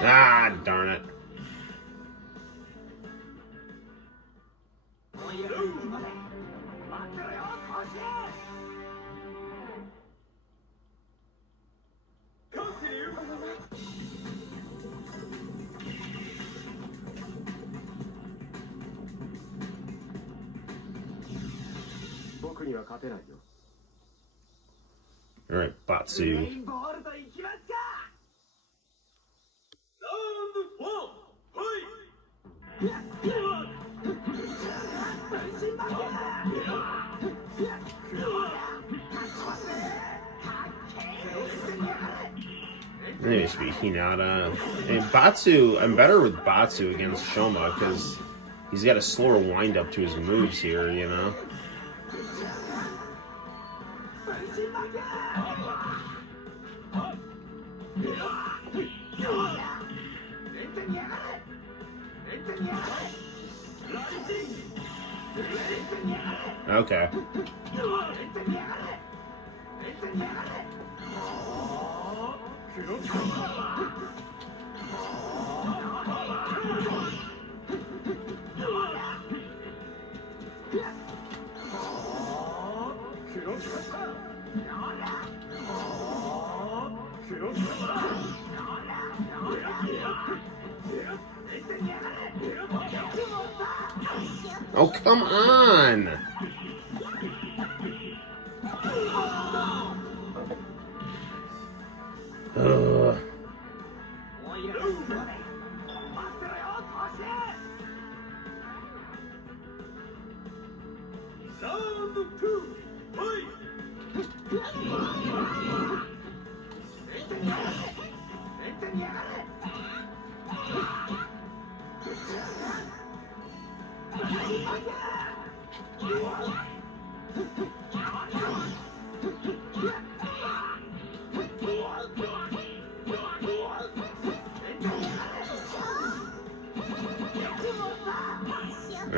Ah, darn it. All right, Batsu. Maybe it should be Hinata. And Batsu, I'm better with Batsu against Shoma because he's got a slower wind up to his moves here, you know? Okay. Oh, come on! Ugh.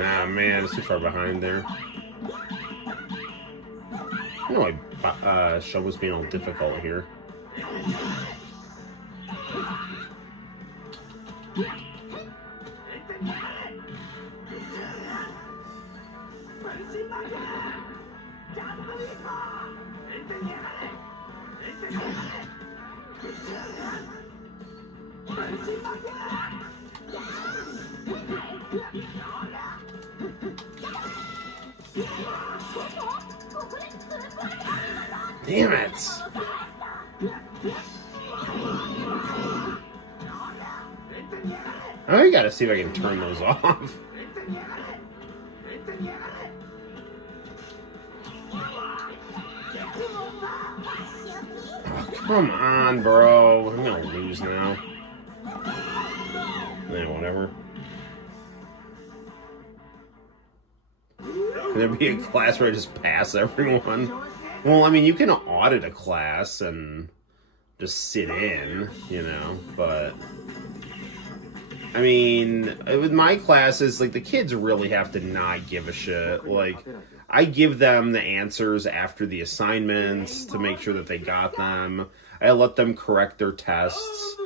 Ah, man, it's too far behind there. I know why Shoma's being a little difficult here. Damn it! I gotta see if I can turn those off. Oh, come on, bro. I'm gonna lose now. Yeah, whatever. Can there be a class where I just pass everyone? Well, I mean, you can audit a class and just sit in, you know, but... I mean, with my classes, like, the kids really have to not give a shit. Like, I give them the answers after the assignments to make sure that they got them. I let them correct their tests.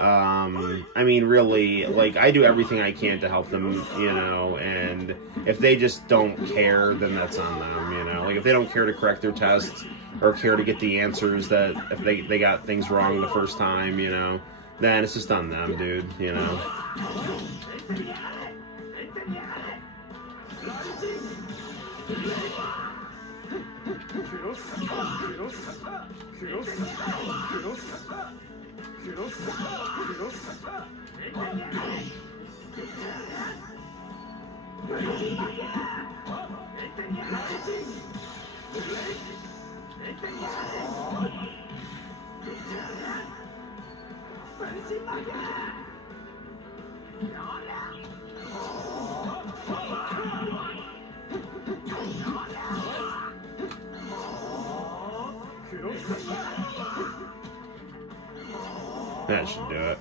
I mean, really, like, I do everything I can to help them, you know, and if they just don't care, then that's on them, you know. Like, if they don't care to correct their tests or care to get the answers that if they got things wrong the first time, you know, then it's just on them, dude, you know. That should do it.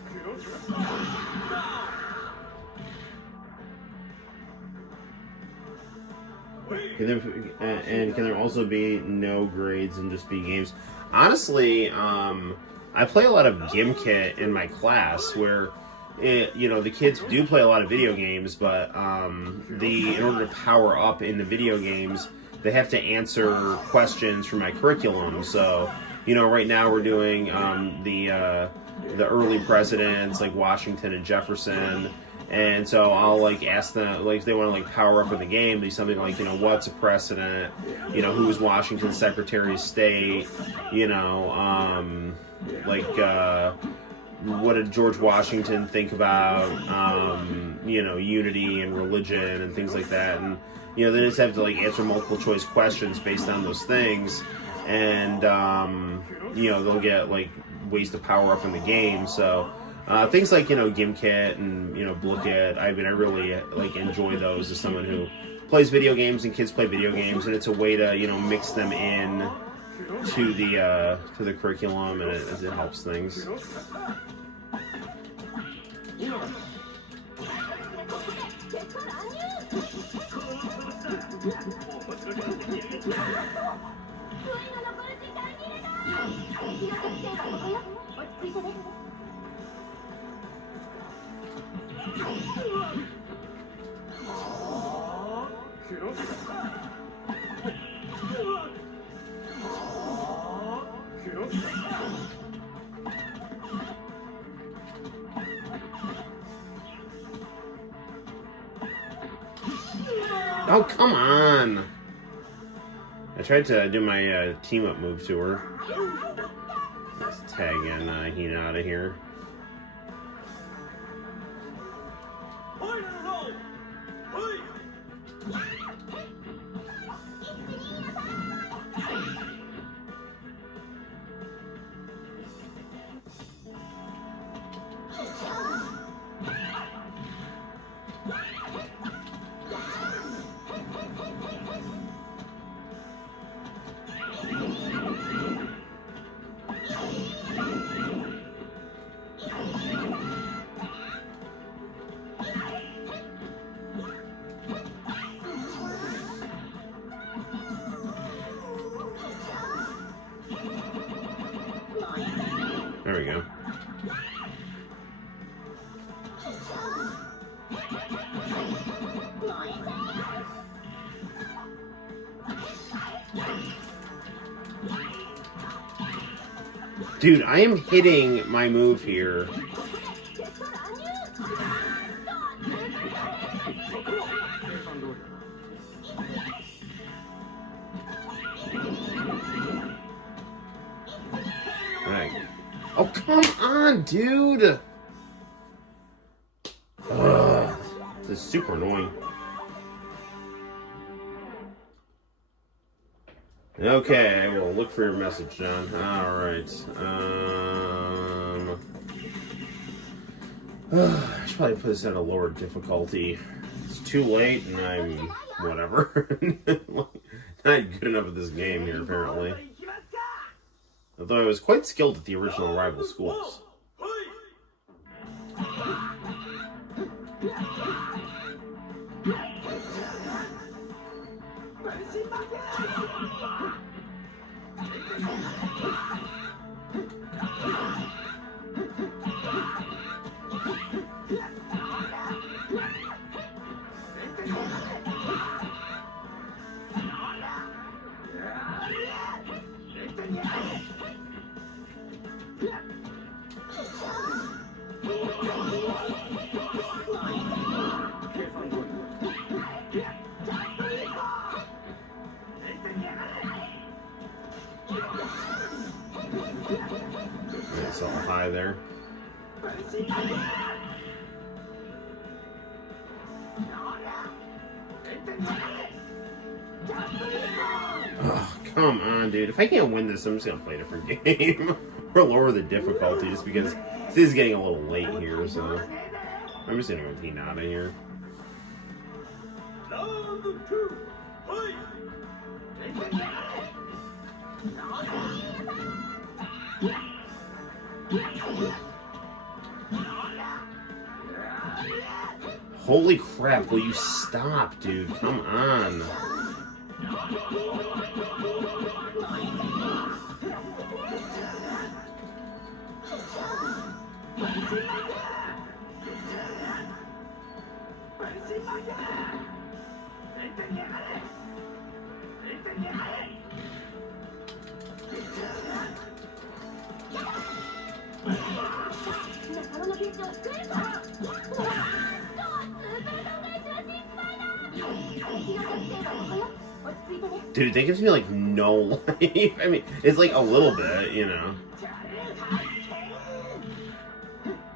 Can there also be no grades and just be games? Honestly, I play a lot of Gimkit in my class where, you know, the kids do play a lot of video games, but in order to power up in the video games, they have to answer questions from my curriculum. So, you know, right now we're doing the early presidents like Washington and Jefferson. And so I'll, like, ask them, like, if they want to, like, power up in the game, do something like, you know, what's a precedent? You know, who was Washington's Secretary of State? You know, what did George Washington think about, you know, unity and religion and things like that? And, you know, they just have to, like, answer multiple choice questions based on those things. And, you know, they'll get, like, ways to power up in the game. So things like, you know, Gimkit and, you know, Blookit, I mean, I really like enjoy those as someone who plays video games and kids play video games, and it's a way to, you know, mix them in to the curriculum, and it helps things. Oh, come on! I tried to do my team-up move to her. Let's tag in Hinata here. There we go. Dude, I am hitting my move here. Oh, come on, dude! Ugh, this is super annoying. Okay, well, look for your message, John. Alright. I should probably put this at a lower difficulty. It's too late, and I'm... whatever. Not good enough at this game here, apparently. Although I was quite skilled at the original rival schools. It's all high there. Oh, come on, dude. If I can't win this, I'm just gonna play a different game. Or lower the difficulty, just because this is getting a little late here, so... I'm just gonna go with Hinata here. Holy crap, will you stop, dude? Come on. Dude, that gives me like no life. I mean, it's like a little bit, you know.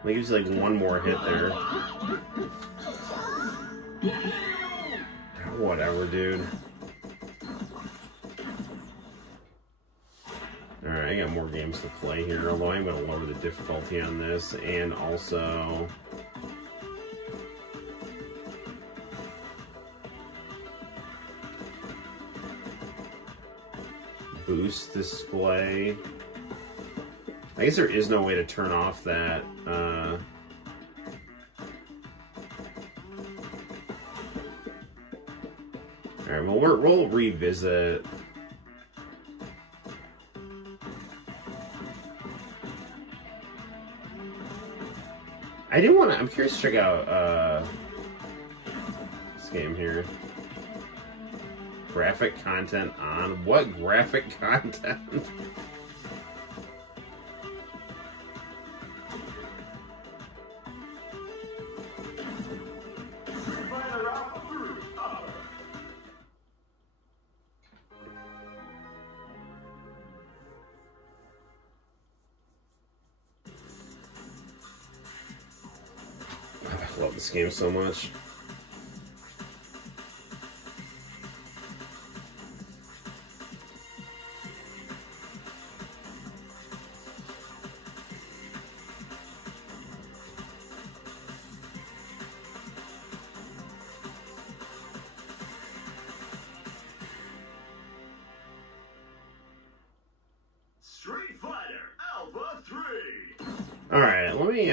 That gives you like one more hit there. Whatever, dude. Alright, Alright, I got more games to play here, although I'm going to lower the difficulty on this, and also... boost display. I guess there is no way to turn off that, Alright, well, we'll revisit. I do want to. I'm curious to check out this game here. Graphic content on. What graphic content? I love this game so much. Street Fighter Alpha 3. All right, let me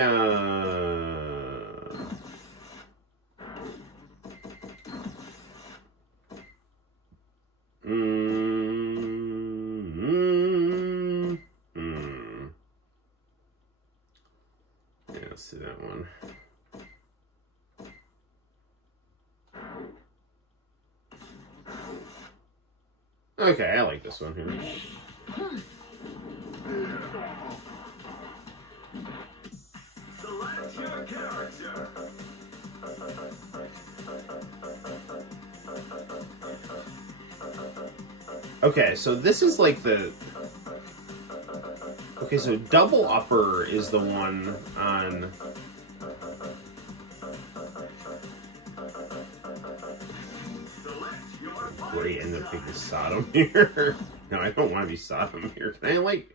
Yeah, let's do that one. Okay, I like this one here. Select your character. Okay, so this is like the... Okay, so double upper is the one on... Wait, end up picking Sodom here. No, I don't want to be Sodom here. Can I, like,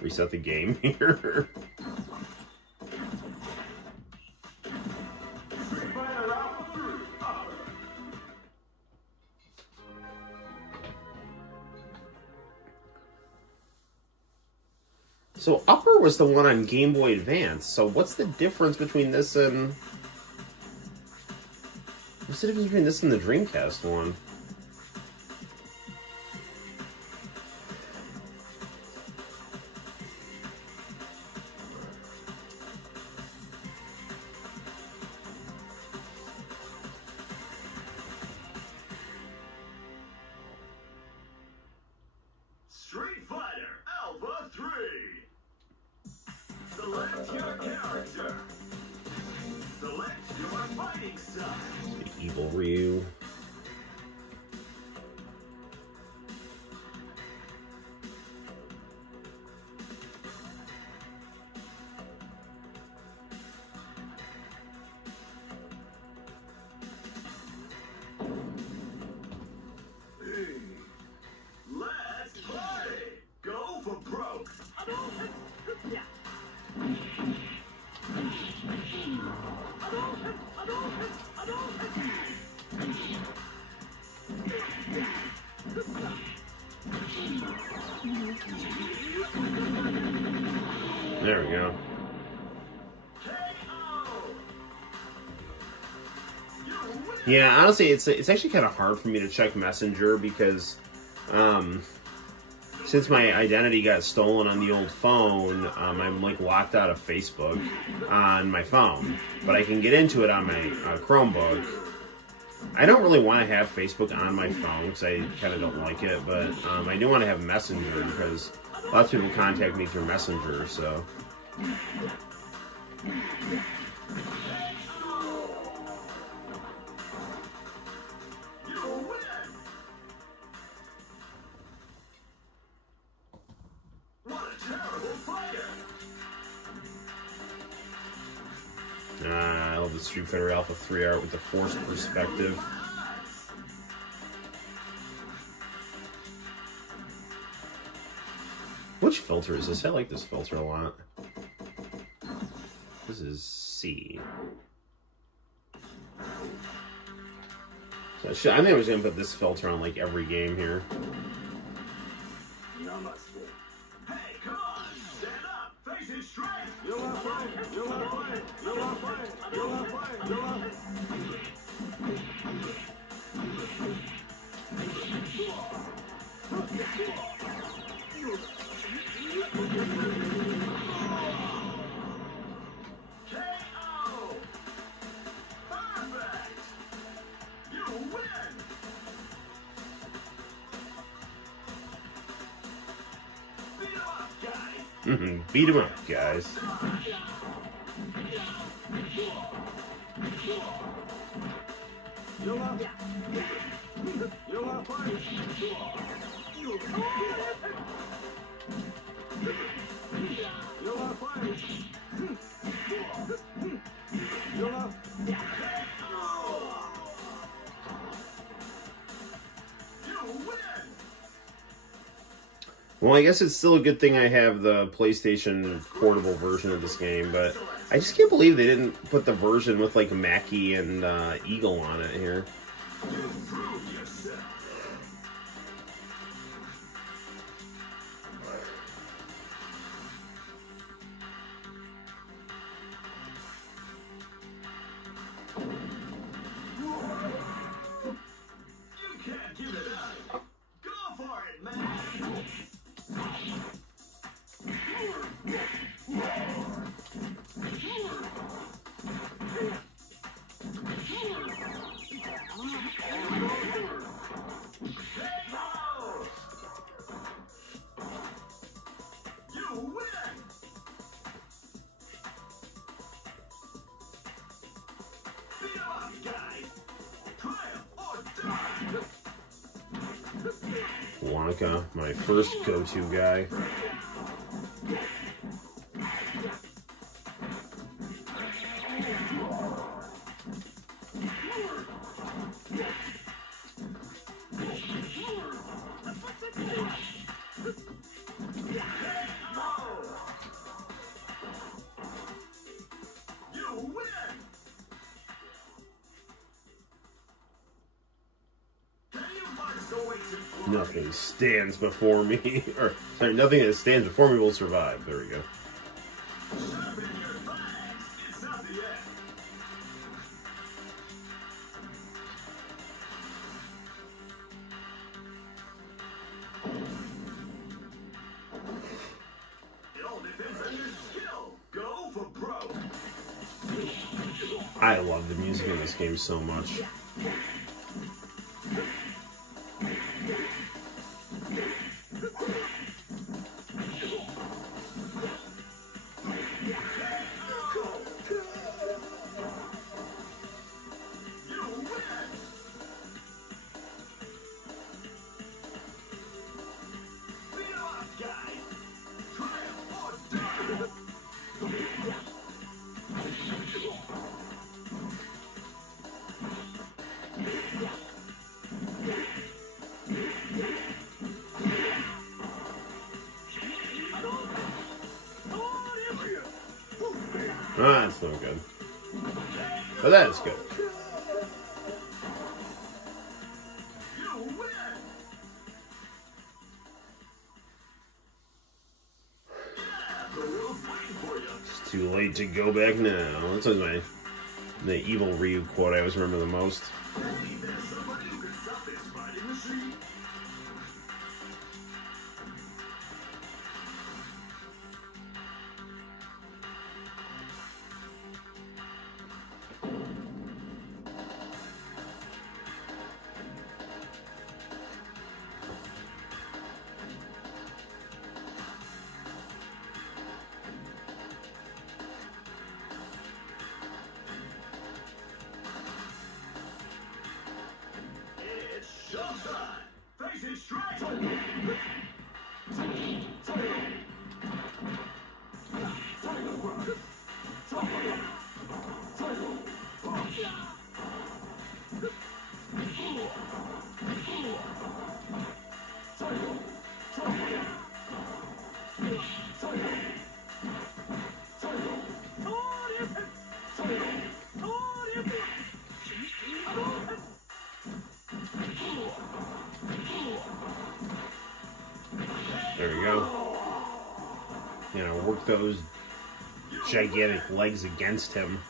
reset the game here? So upper was the one on Game Boy Advance. So what's the difference between this and... What's the difference between this and the Dreamcast one? Street Fighter Alpha 3. Select your character. Select your fighting style. The Evil Ryu. Let's party. Go for broke. There we go. Yeah, honestly, it's actually kind of hard for me to check Messenger because since my identity got stolen on the old phone, I'm like locked out of Facebook on my phone, but I can get into it on my Chromebook. I don't really want to have Facebook on my phone because I kind of don't like it, but I do want to have Messenger because lots of people contact me through Messenger, so... I love the Street Fighter Alpha 3 art with the forced perspective. Which filter is this? I like this filter a lot. This is C. So I think I was going to put this filter on like every game here. Namaste. Hey, come on! Stand up! Face it straight! You are fighting! You are fighting! You are fighting! You are fighting! You are KO! Perfect! You win! Beat 'em up, guys! Beat him up, guys. You are fighting! You are fighting! You are... You win! Well, I guess it's still a good thing I have the PlayStation portable version of this game, but I just can't believe they didn't put the version with like Mackie and Eagle on it here. You prove yourself! You can't give it up! Go for it, man! KO! You win! Beat 'em up, guys! Triumph or die! Wonka, my first go-to guy. You win! Can you march the weights in glory? Nothing stands before me. Or, sorry, nothing that stands before me will survive. There we go. Sharpen your fangs. It's not the end. It all depends on your skill. Go for broke. I love the music in this game so much. You win! Beat 'em up, guys! Triumph or die! Ah, that's no good. But that is good. You win! Yeah, the world's waiting for you. It's too late to go back now. That's always the evil Ryu quote I always remember the most. Hey, there's somebody who can stop this fighting machine. It's showtime! Face it straight! you know, work those gigantic legs against him.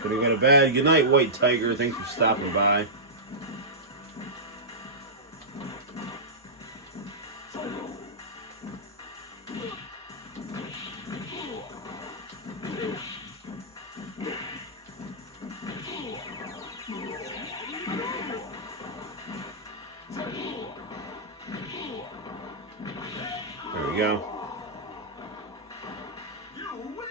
Gonna go to bed. Good night, White Tiger. Thanks for stopping by. There we go. You win.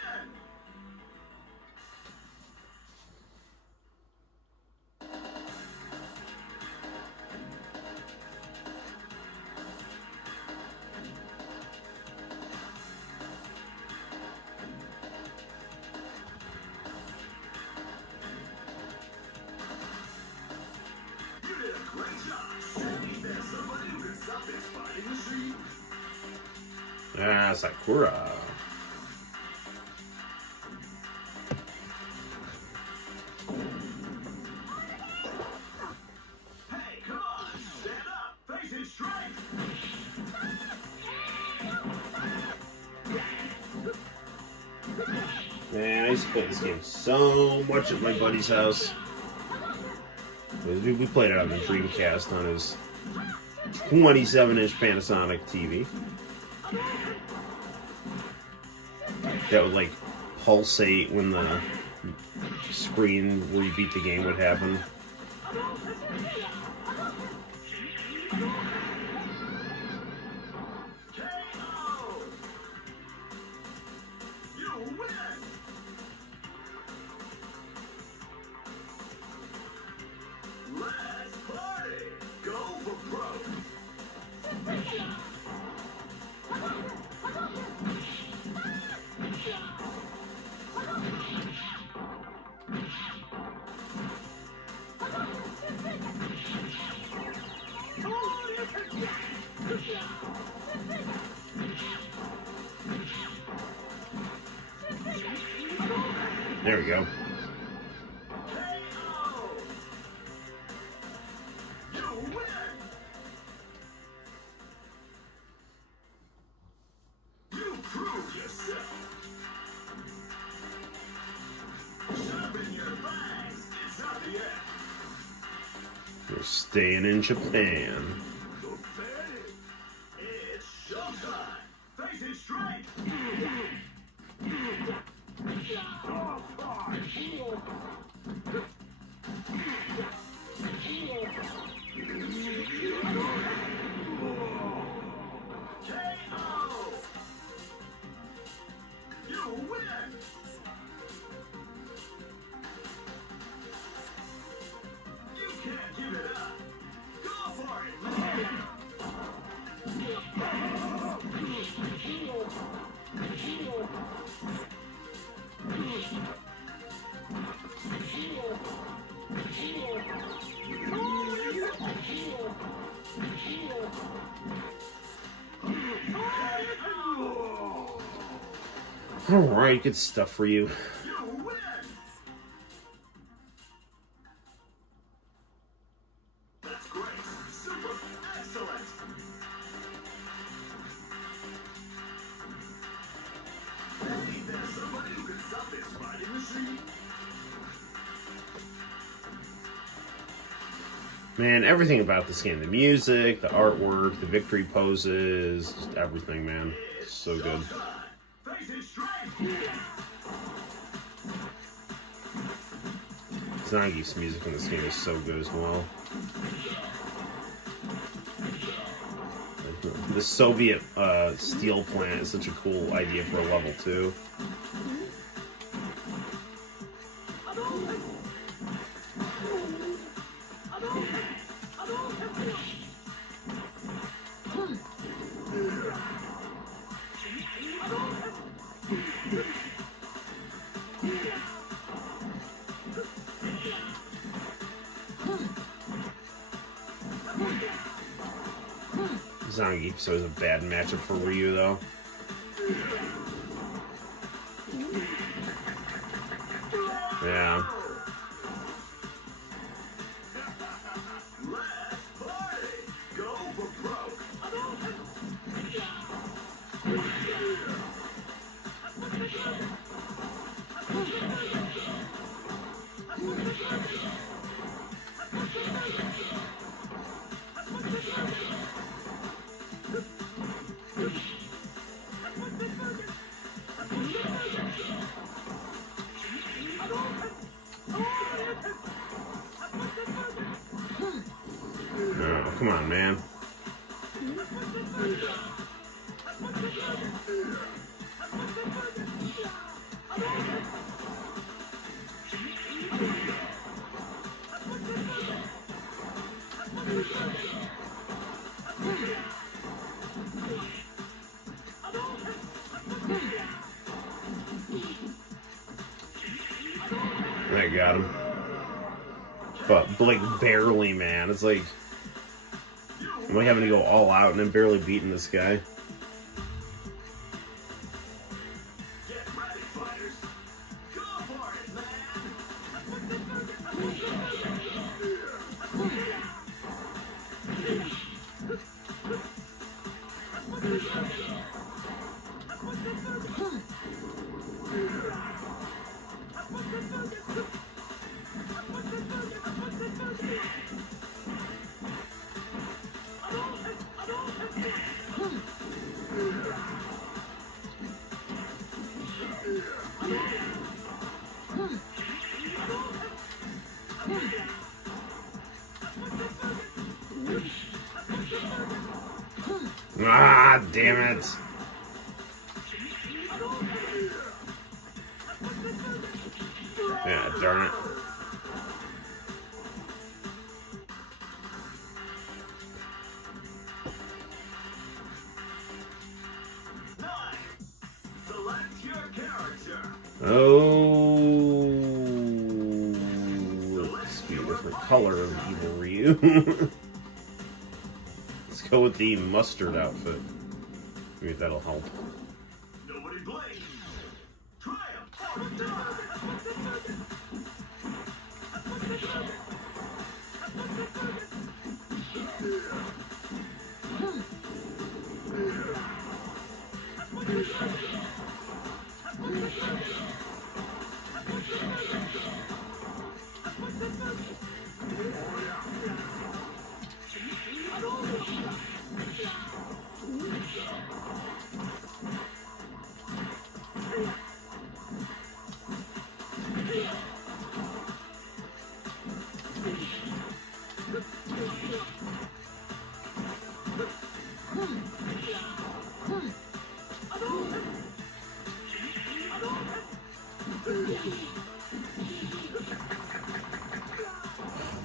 You did a great job. Maybe there's somebody who can stop this fighting machine. Ah, Sakura. Hey, come on, stand up, face it straight. Man, I used to play this game so much at my buddy's house. We played it on the Dreamcast on his 27-inch Panasonic TV. That would like pulsate when the screen where you beat the game would happen. KO. You win. Let's party. Go for broke. There we go. KO. You win. You prove yourself. Sharpen your fangs. It's not the end. We're staying in Japan. It's showtime. Face it straight. KO. You win. You can't give it up. Go for it, man. Alright, good stuff for you. You win. That's great. Super. Excellent. Hey, there's somebody who can stop this fighting machine. Man, everything about this game, the music, the artwork, the victory poses, just everything, man. It's so good. Face it straight. Zangief's music in this game is so good as well. The Soviet steel plant is such a cool idea for a level too. Zangief's always a bad matchup for Ryu, though. Yeah. Let's party. Go for broke. Oh, come on, man. I got him. But, like, barely, man. It's like, I'm like having to go all out and I'm barely beating this guy. Get ready, fighters. Go for it, man. Ah, damn it. Yeah, darn it. Select your character. Oh, let's be a different color of Evil Ryu. Let's go with the mustard outfit. Maybe that'll help. Nobody blink. Triumph.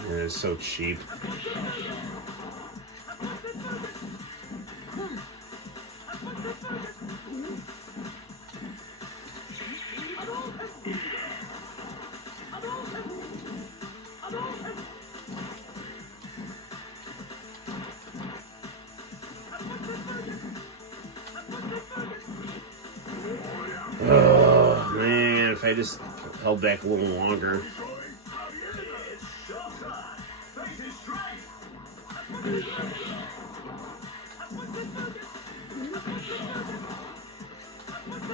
It is so cheap. Oh, man, if I just held back a little longer. It's showtime. Face it straight.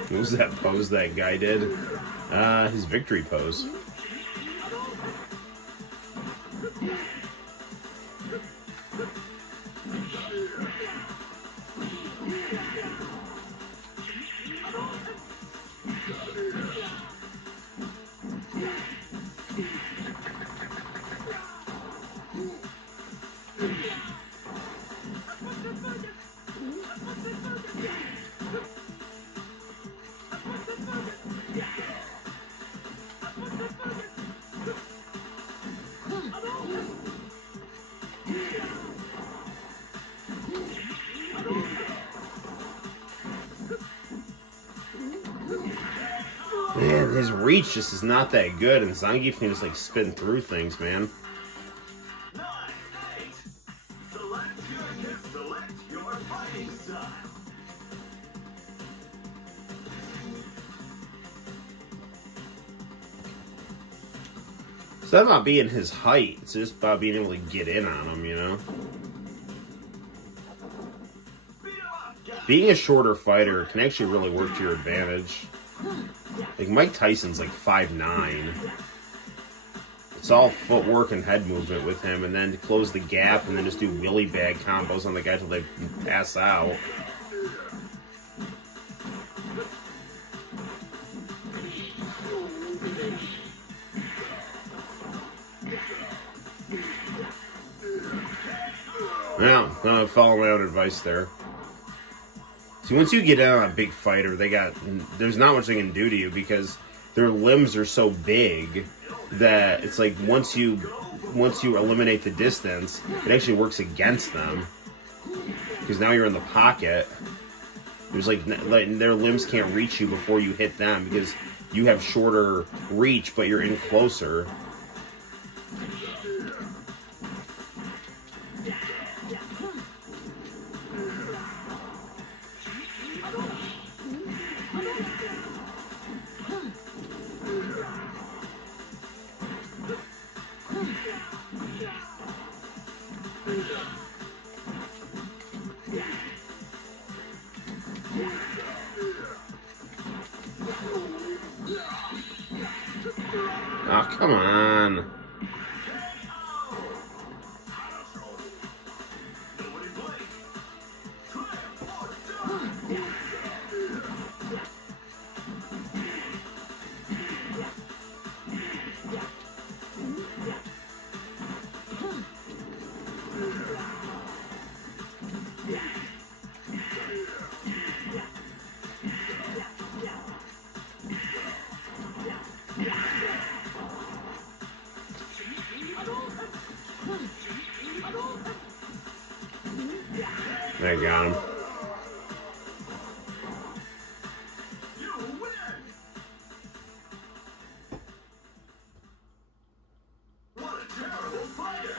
What was that pose that guy did? His victory pose. Man, his reach just is not that good, and Zangief can just like spin through things, man. 9, 8. Select your fighting style. It's not about being his height, it's just about being able to get in on him, you know? Beat 'em up, guys. Being a shorter fighter can actually really work to your advantage. Like, Mike Tyson's like 5'9". It's all footwork and head movement with him, and then to close the gap, and then just do willy bag combos on the guy till they pass out. Well, follow my own advice there. See, once you get in on a big fighter, there's not much they can do to you because their limbs are so big that it's like once you eliminate the distance, it actually works against them because now you're in the pocket. There's like their limbs can't reach you before you hit them because you have shorter reach, but you're in closer. Oh, come on. I got him. What a terrible fighter!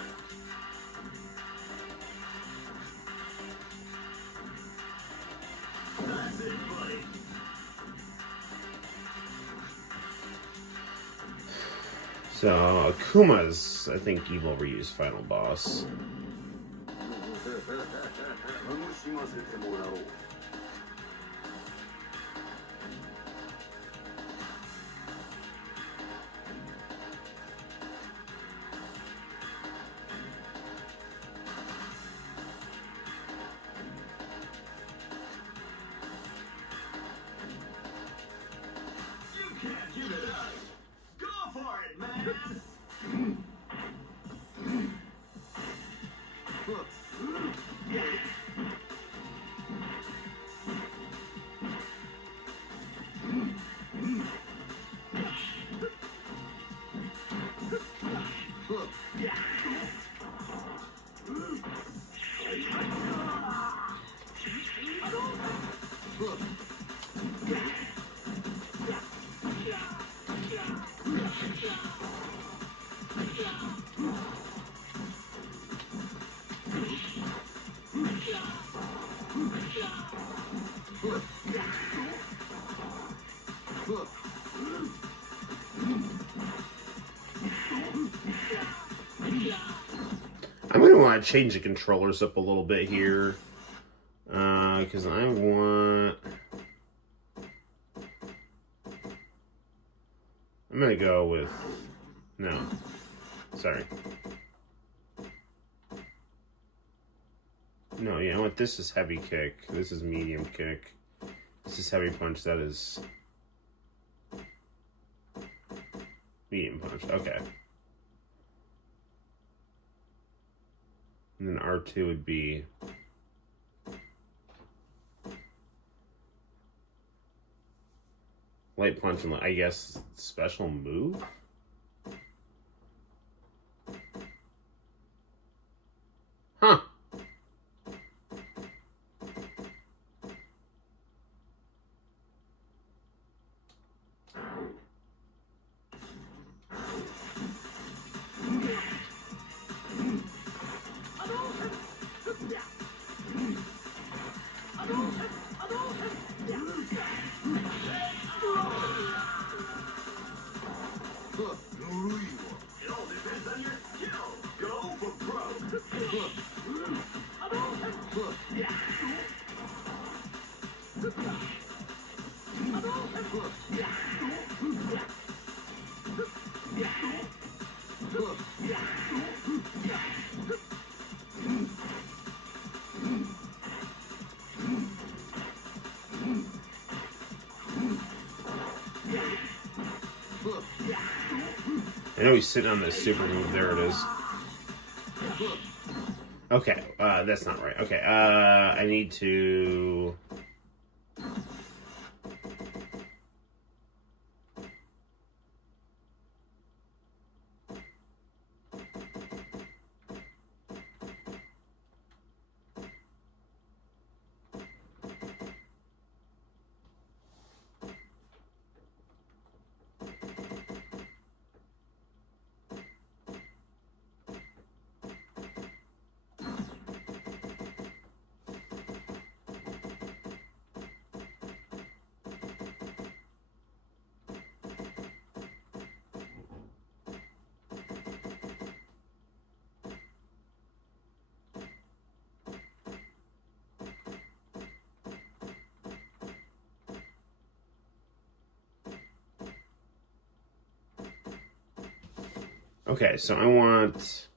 That's it, buddy. So, Akuma's, I think, Evil Ryu's final boss. 楽しませてもらおう。You can't give it up. Go for it, man. I'm going to want to change the controllers up a little bit here. Because I want... I'm going to go with... No. Sorry. No, you know what? This is heavy kick. This is medium kick. This is heavy punch. That is... medium punch. Okay. And then R2 would be... light punch and, I guess, special move? Huh. It all depends on your skill. Go for broke. I know he's sitting on this super move. There it is. Okay, that's not right. Okay, I need to... Okay, so I want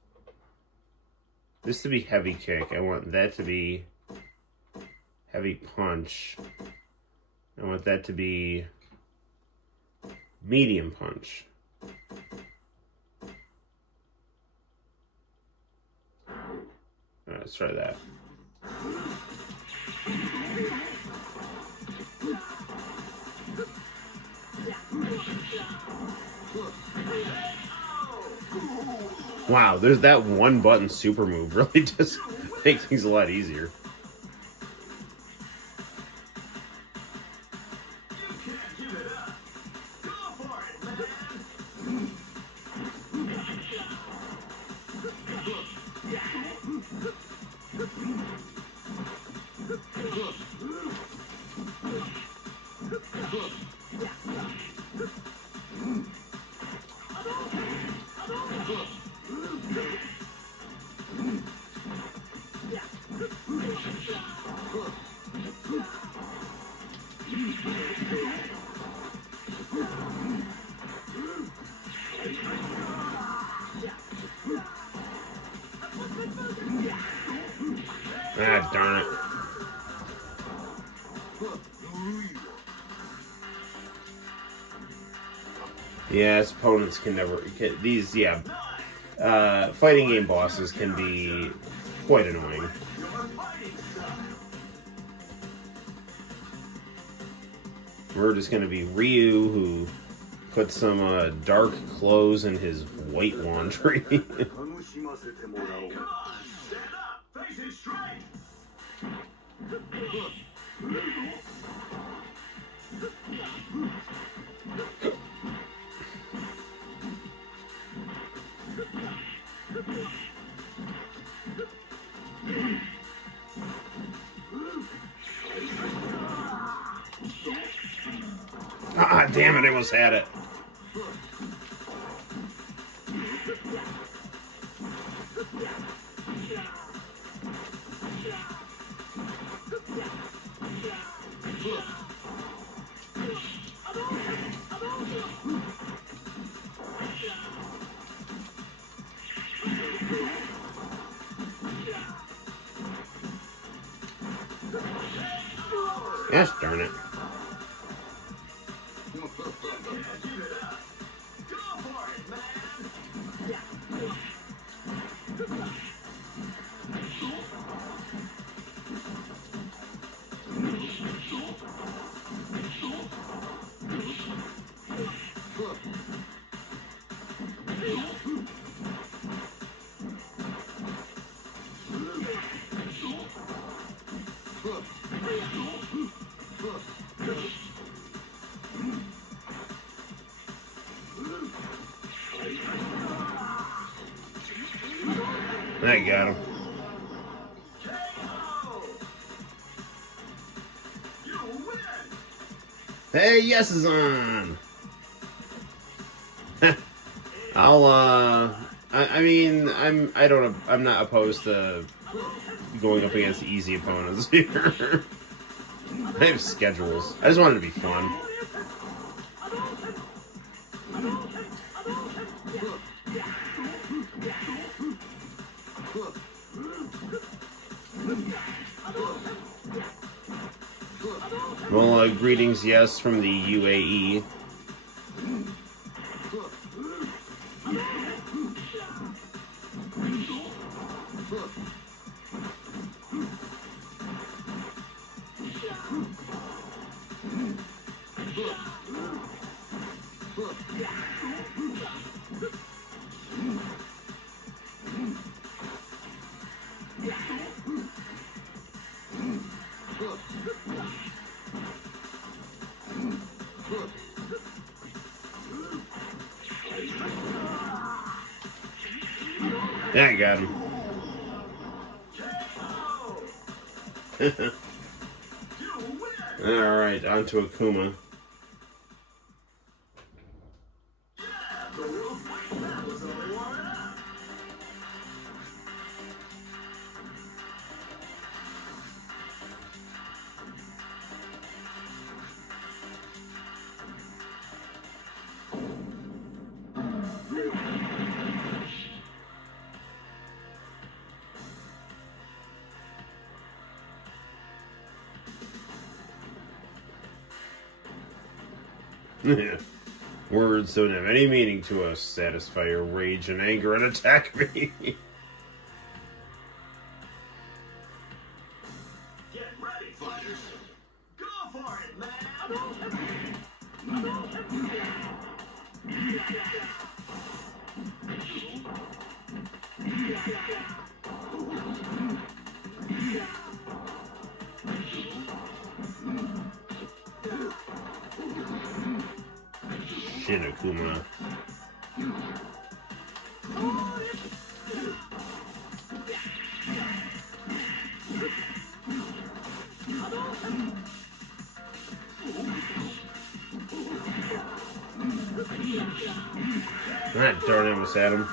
this to be heavy kick. I want that to be heavy punch. I want that to be medium punch. All right, let's try that. Wow, there's that one button super move really just makes things a lot easier. Ah, darn it. Yeah, his opponents can never... fighting game bosses can be quite annoying. We're just going to be Ryu, who put some dark clothes in his white laundry. Ah, damn it, I almost had it. Gosh darn it. I got him. Hey, yes is on. I'm not opposed to going up against easy opponents here. They have schedules. I just wanted to be fun. Well, greetings, yes, from the UAE. Yeah, I got him. Alright, on to Akuma. Words don't have any meaning to us. Satisfy your rage and anger and attack me. Get ready, fighters. Go for it, man. Shit, Akuma. That darn almost had him.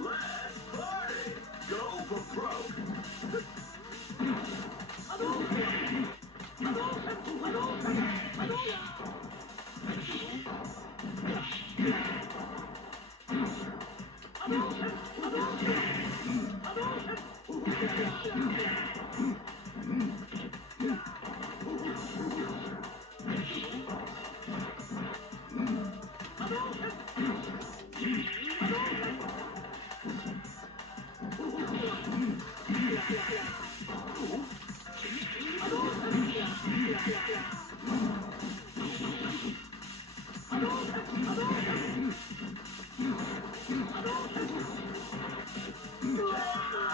Let's party. Go for broke.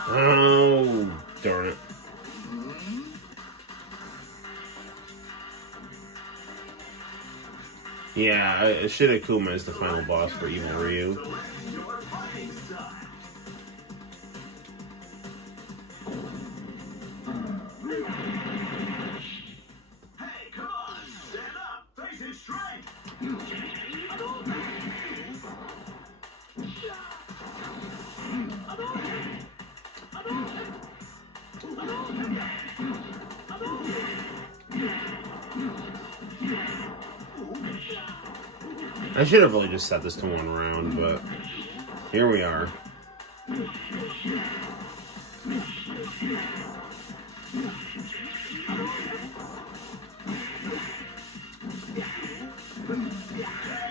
Oh, darn it. Yeah, Shit Akuma is the final boss for Evil Ryu. Your fighting style. Hey, come on. Stand up. Face it straight. I should have really just set this to one round, but here we are.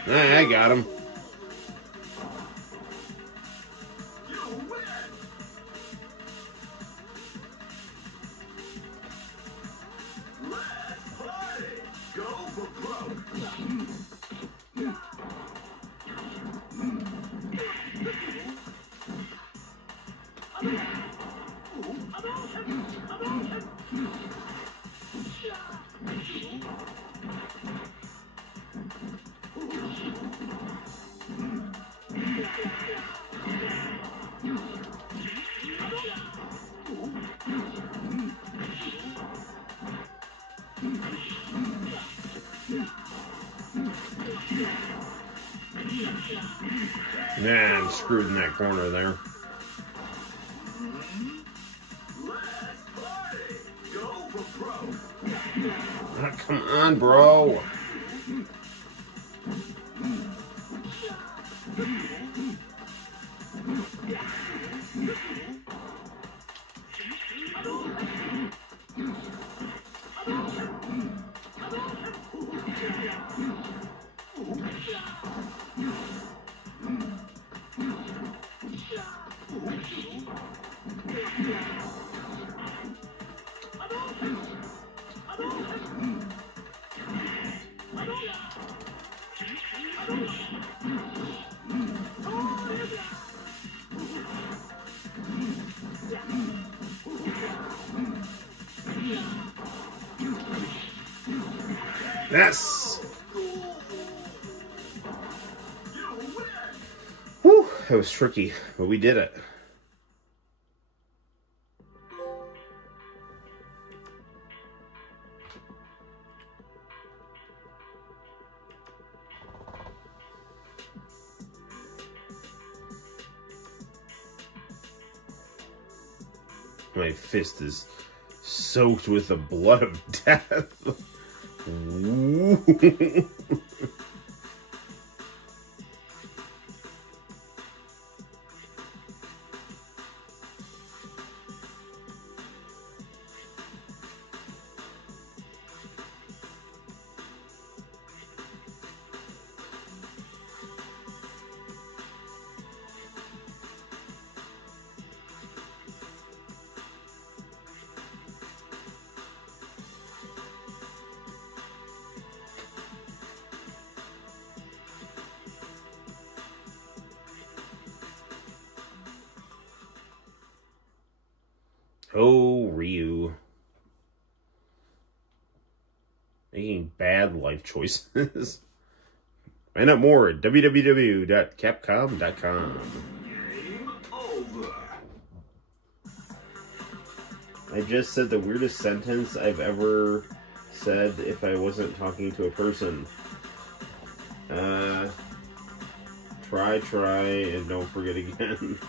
I got him. You win. Let's party. Go for broke. Man, I'm screwed in that corner there. Let's party. Go for broke. Ah, come on, bro. Yes! You win! Whew, that was tricky, but we did it. My fist is soaked with the blood of death. Ooh. Oh, Ryu. Making bad life choices. Find out more at www.capcom.com. Game over. I just said the weirdest sentence I've ever said if I wasn't talking to a person. Try, and don't forget again.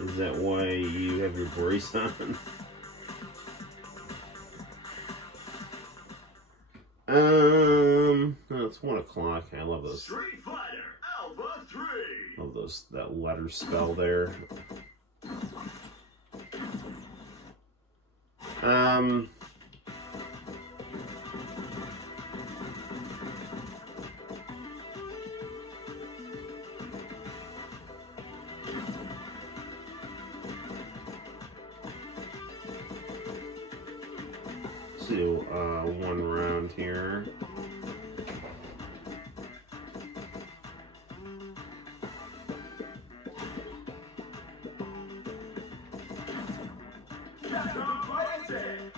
Is that why you have your brace on? No, it's 1 o'clock. I love those. Street Fighter Alpha 3. Love those, that letter spell there. Let's do 1 round here. Capcom fighting.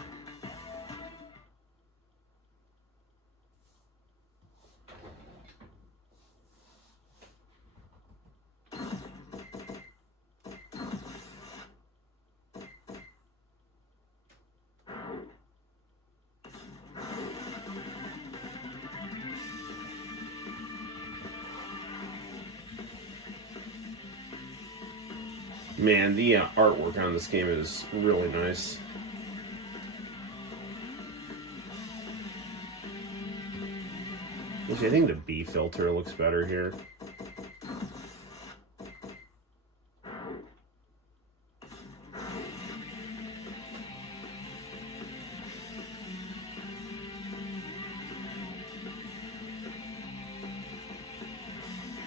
Man, the artwork on this game is really nice. Actually, I think the B filter looks better here.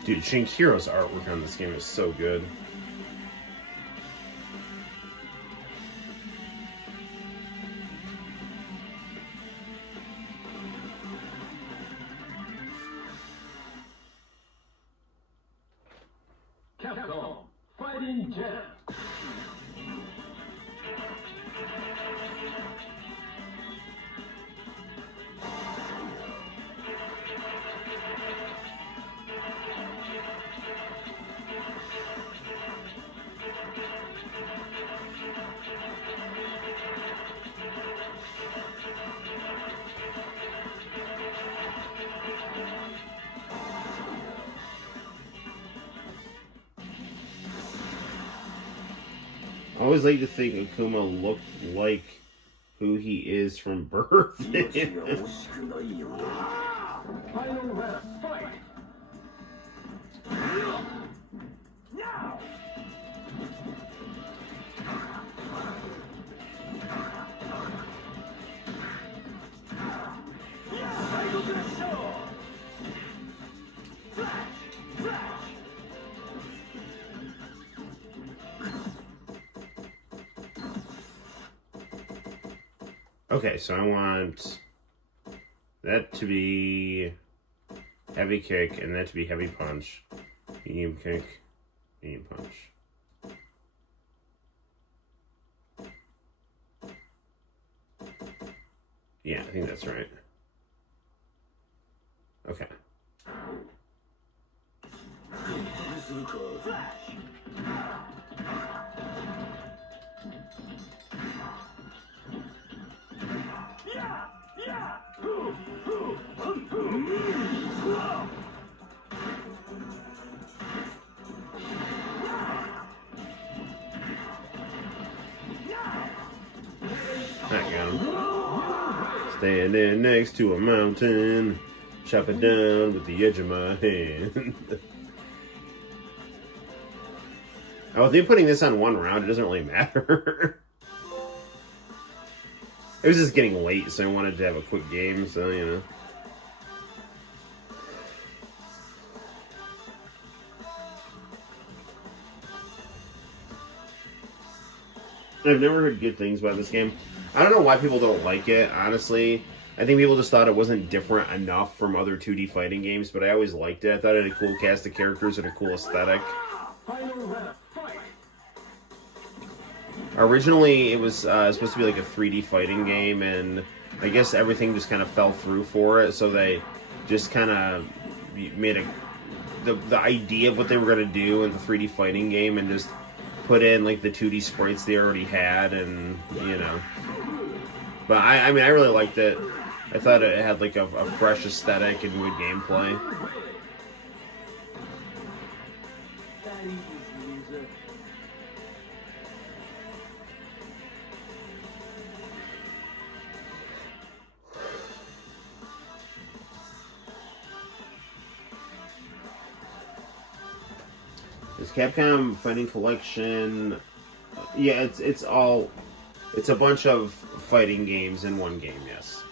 Dude, Shinkiro's artwork on this game is so good. Capcom Fighting Jam. I always like to think Akuma looked like who he is from birth. Final round, fight! Now! Cycle to the shore! Flash! Flash! Okay, so I want that to be heavy kick and that to be heavy punch. Medium kick, medium punch. Yeah, I think that's right. There you go. Standing next to a mountain, chop it down with the edge of my hand. Oh, with me putting this on one round, it doesn't really matter. It was just getting late, so I wanted to have a quick game, so, you know. I've never heard good things about this game. I don't know why people don't like it, honestly. I think people just thought it wasn't different enough from other 2D fighting games, but I always liked it. I thought it had a cool cast of characters and a cool aesthetic. Originally, it was supposed to be like a 3D fighting game, and I guess everything just kind of fell through for it, so they just kind of made the idea of what they were going to do in the 3D fighting game and just put in like the 2D sprites they already had, and you know. But I mean, I really liked it. I thought it had like a fresh aesthetic and good gameplay. This Capcom Fighting Collection, yeah, it's a bunch of fighting games in one game, yes.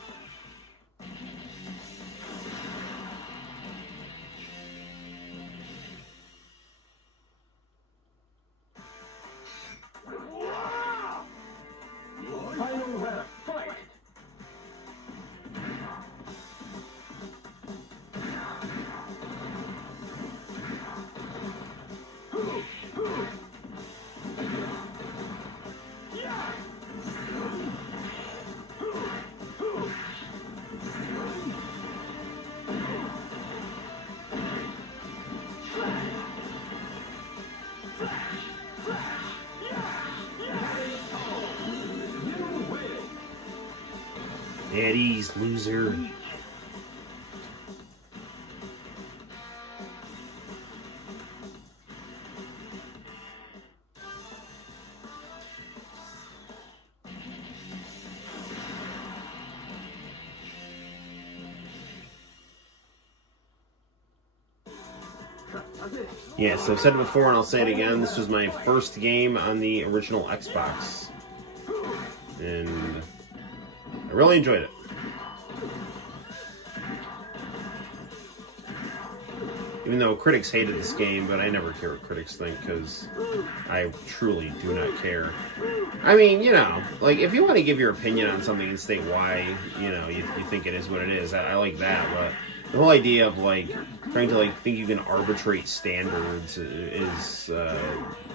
At ease, loser. Yeah, so I've said it before and I'll say it again. This was my first game on the original Xbox. And I really enjoyed it. Even though critics hated this game, but I never care what critics think because I truly do not care. I mean, you know, like if you want to give your opinion on something and state why, you know, you think it is what it is, I like that. But the whole idea of like trying to like think you can arbitrate standards is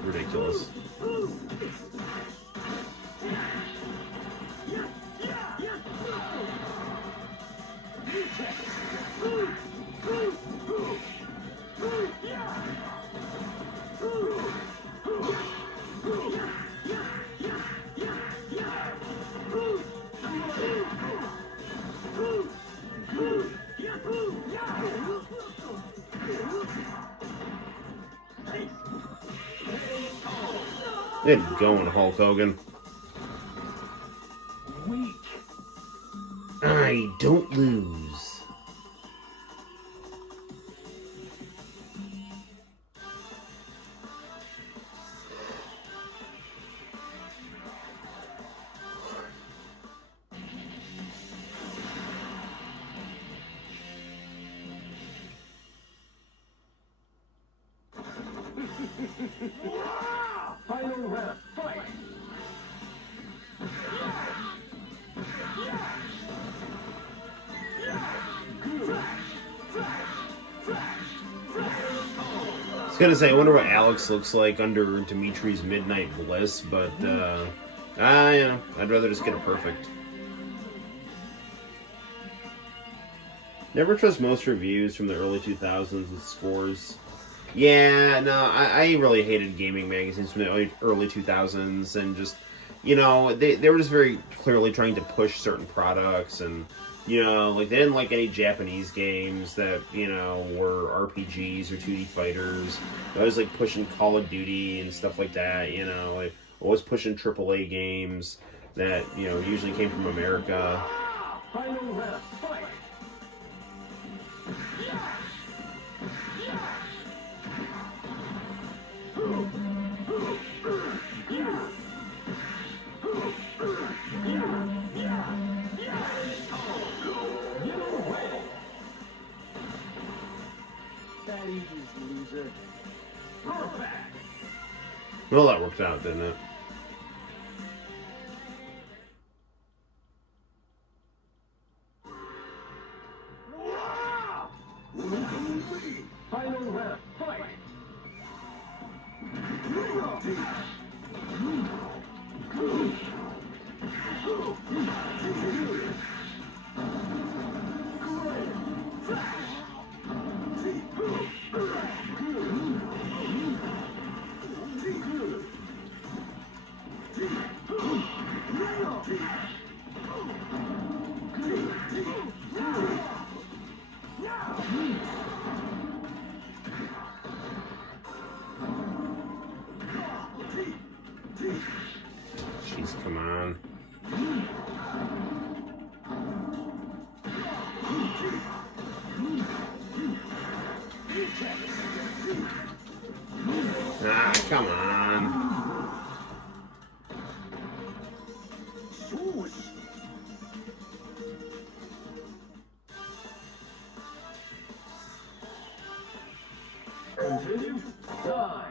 ridiculous. Good going, Hulk Hogan. Weak. I don't lose. Final round, fight! I was gonna say, I wonder what Alex looks like under Dimitri's Midnight Bliss, but you know, I'd rather just get it perfect. Never trust most reviews from the early 2000s with scores. Yeah, no, I really hated gaming magazines from the early 2000s, and just, you know, they were just very clearly trying to push certain products, and, you know, like, they didn't like any Japanese games that, you know, were RPGs or 2D fighters. I was, like, pushing Call of Duty and stuff like that, you know, like, I was pushing AAA games that, you know, usually came from America. Final round, fight! That easy, loser. Perfect! Well, that worked out, didn't it? Final round, fight! Jeez, come on. Ah, come on. Continue, die!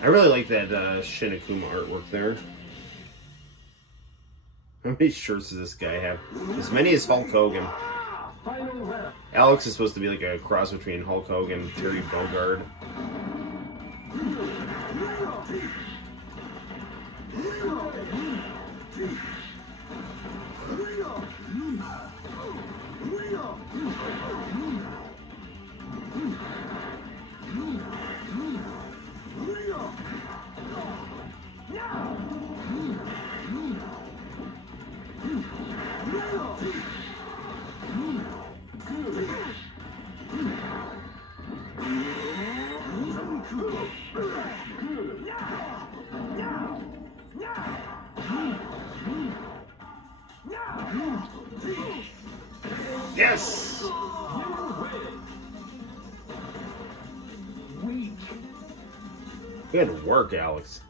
I really like that Shinakuma artwork there. How many shirts does this guy have? As many as Hulk Hogan. Final round. Alex is supposed to be like a cross between Hulk Hogan and Terry Bogard. Yes! Good work, Alex.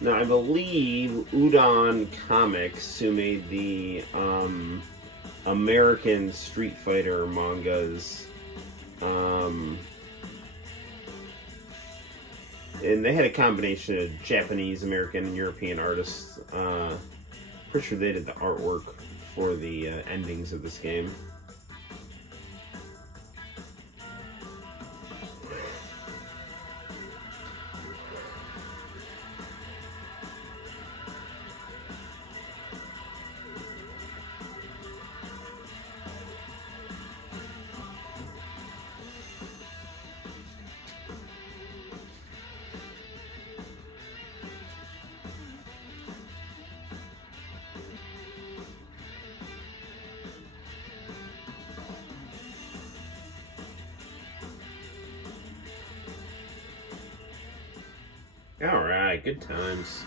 Now, I believe Udon Comics, who made the American Street Fighter mangas, and they had a combination of Japanese, American, and European artists. Pretty sure they did the artwork for the endings of this game. Alright, good times.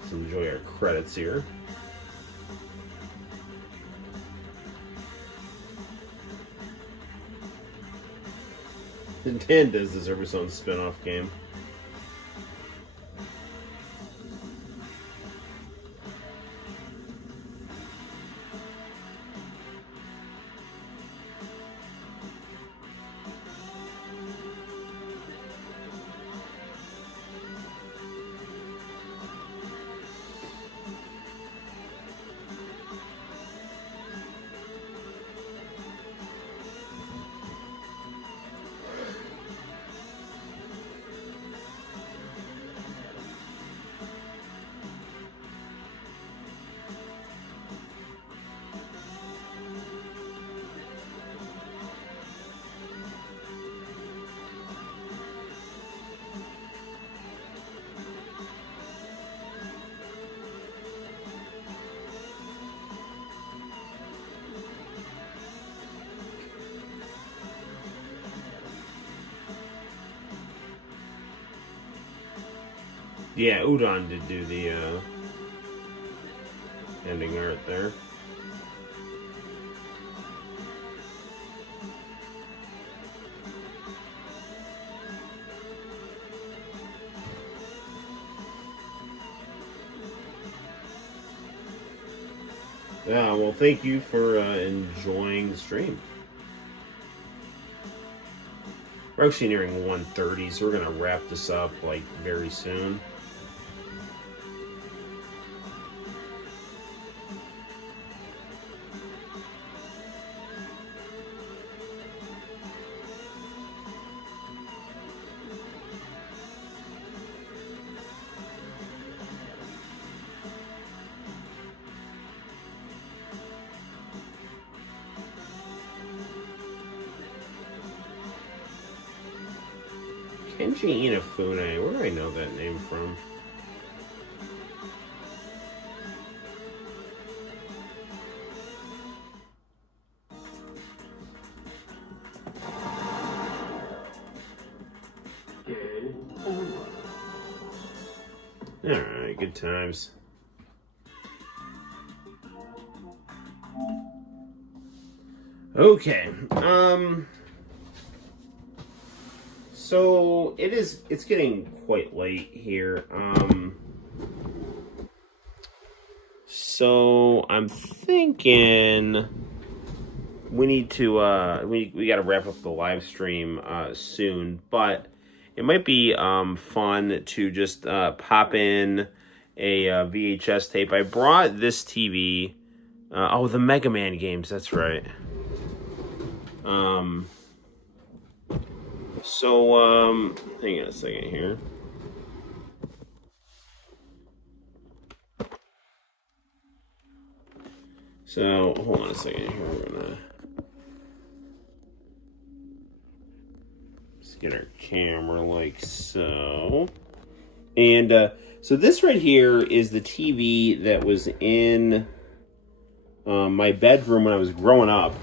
Let's enjoy our credits here. Dan does deserve his own spin-off game. Yeah, Udon did do the ending art there. Yeah, well, thank you for enjoying the stream. We're actually nearing 1:30, so we're gonna wrap this up like very soon. Kenji Inafune, where do I know that name from? Alright, good times. Okay, so it's getting quite late here. So I'm thinking we need to we got to wrap up the live stream soon, but it might be fun to just pop in a VHS tape. I brought this TV. Oh, the Mega Man games. That's right. So, hang on a second here. So, hold on a second here. We're gonna just get our camera like so. And, so this right here is the TV that was in my bedroom when I was growing up.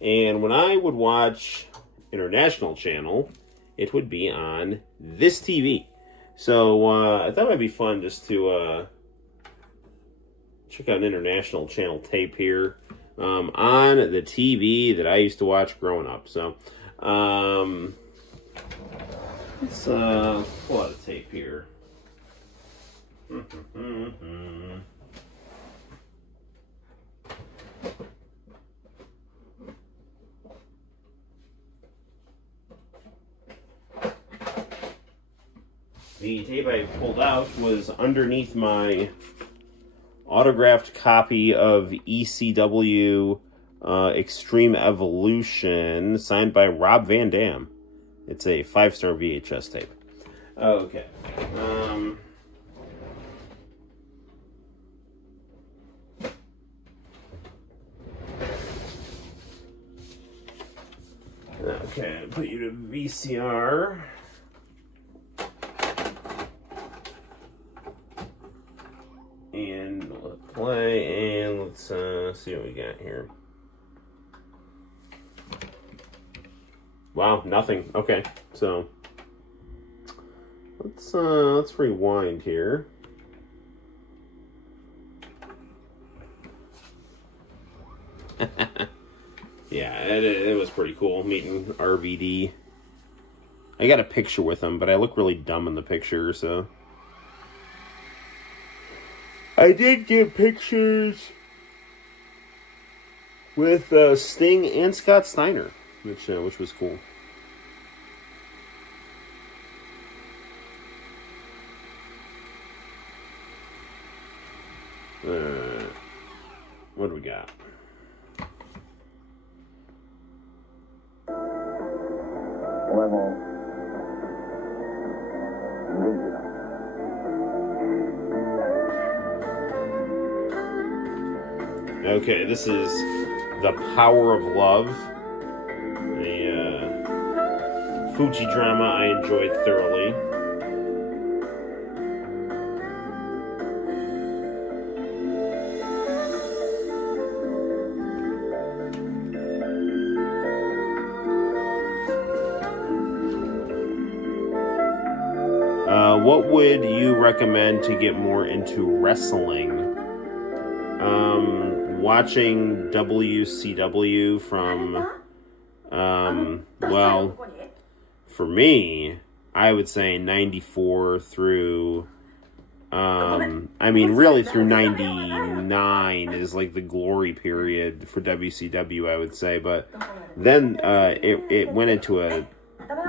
And when I would watch International Channel, it would be on this TV. So I thought it might be fun just to check out an International Channel tape here on the TV that I used to watch growing up. So let's pull out a tape here. The tape I pulled out was underneath my autographed copy of ECW Extreme Evolution, signed by Rob Van Dam. It's a 5-star VHS tape. Okay. Okay, put you to VCR. And let's play, and let's see what we got here. Wow, nothing. Okay, so let's rewind here. Yeah, it was pretty cool meeting RVD. I got a picture with him, but I look really dumb in the picture, so. I did get pictures with Sting and Scott Steiner, which was cool. What do we got? Okay, this is The Power of Love, a Fuji drama I enjoyed thoroughly. what would you recommend to get more into wrestling? Watching WCW from, well, for me, I would say 94 through, really through 99 is like the glory period for WCW, I would say. But then it went into a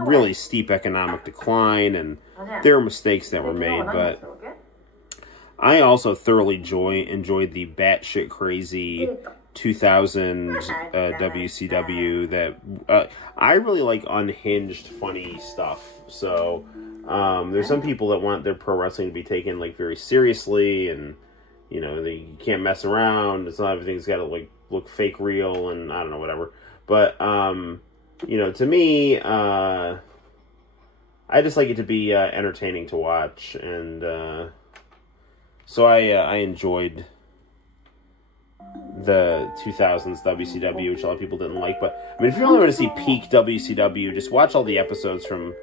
really steep economic decline, and there were mistakes that were made. But I also thoroughly enjoyed the batshit crazy 2000 WCW. That I really like unhinged, funny stuff. So there's some people that want their pro wrestling to be taken like very seriously, and you can't mess around. It's not everything's got to like look fake real, and I don't know, whatever. But to me, I just like it to be entertaining to watch, and so I enjoyed the 2000s WCW, which a lot of people didn't like. But if you really want to see peak WCW, just watch all the episodes from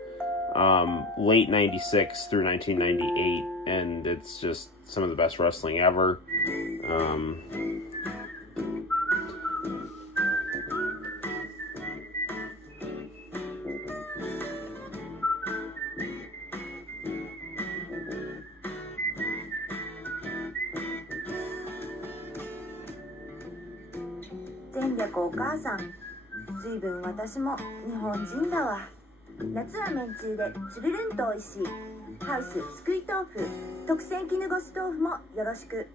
late 96 through 1998, and it's just some of the best wrestling ever.お母さん、ずいぶん私も日本人だわ。夏はめんつゆでつるるんとおいしいハウスすくい豆腐特選絹ごし豆腐もよろしく。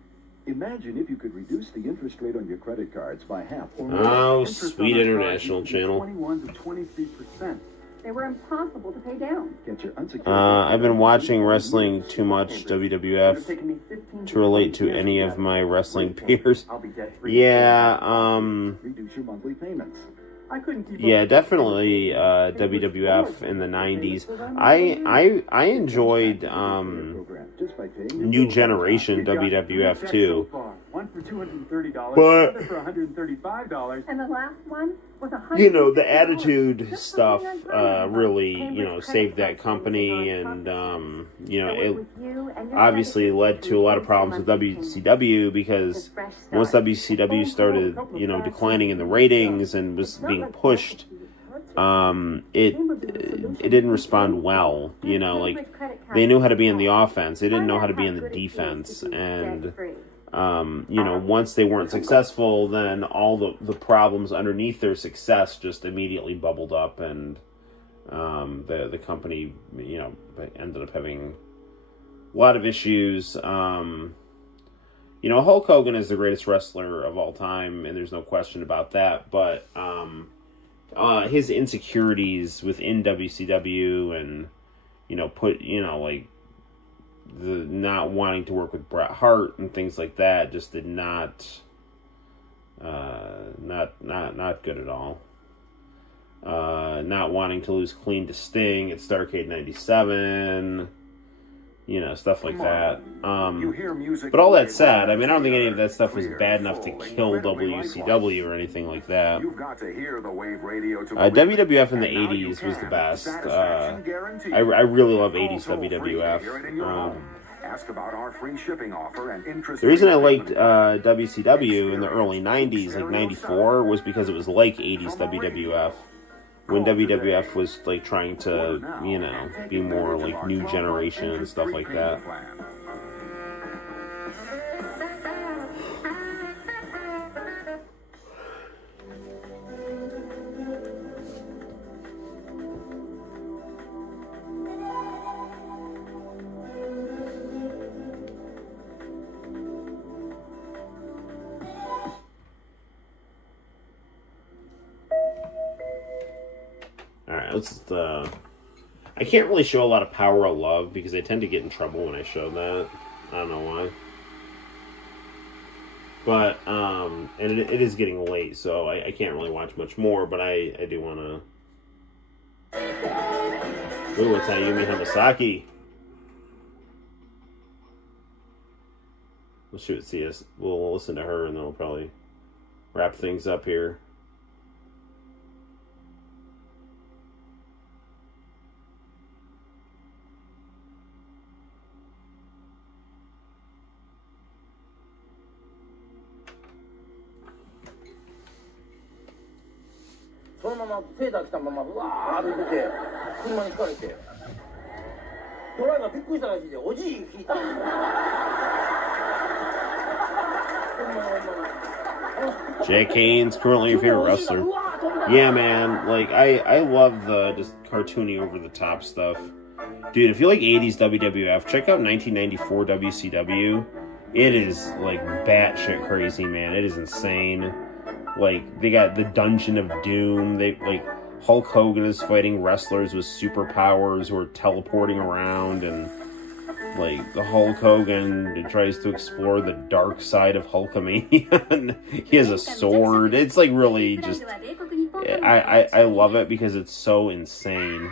Imagine if you could reduce the interest rate on your credit cards by half or more. Oh, sweet international channel. 21 to 23%. They were impossible to pay down. Get your unsecured. I've been watching wrestling too much, WWF, to relate to any of my wrestling peers. Yeah, Reduce your monthly payments. yeah, definitely WWF in the 90s. I enjoyed New Generation WWF too. One for $230, But- the other for $135. And the last one was The Attitude stuff really, saved that company, and, it obviously led to a lot of problems with WCW, because once WCW started, declining in the ratings and was being pushed, it didn't respond well. They knew how to be in the offense, they didn't know how to be in the defense, and once they weren't successful, then all the problems underneath their success just immediately bubbled up, and the company ended up having a lot of issues. Hulk Hogan is the greatest wrestler of all time, and there's no question about that, but his insecurities within WCW, and the not wanting to work with Bret Hart and things like that just did not good at all. Not wanting to lose clean to Sting at Starrcade 97, stuff like that. But all that said, I don't think any of that stuff was bad enough to kill WCW or anything like that. WWF in the 80s was the best. I really love 80s WWF. The reason I liked WCW in the early 90s, like 94, was because it was like 80s WWF. When WWF was trying to, be more like New Generation and stuff like that. I can't really show a lot of Power of Love because I tend to get in trouble when I show that. I don't know why. But, and it is getting late, so I can't really watch much more, but I do want to... Ooh, it's Ayumi Hamasaki. We'll listen to her, and then we'll probably wrap things up here. のままセーター着たままうわー歩いてて車にひかれてドライバーびっくりしたらしいでおじい引いた。Jack Haynes, currently your favorite wrestler. Yeah, man. Like, I love the just cartoony over-the-top stuff. Dude, if you like 80s WWF, check out 1994 WCW. It is, like, batshit crazy, man. It is insane. Like, they got the Dungeon of Doom. Hulk Hogan is fighting wrestlers with superpowers who are teleporting around, and like the Hulk Hogan tries to explore the dark side of Hulkamania. He has a sword. It's like really just I love it because it's so insane.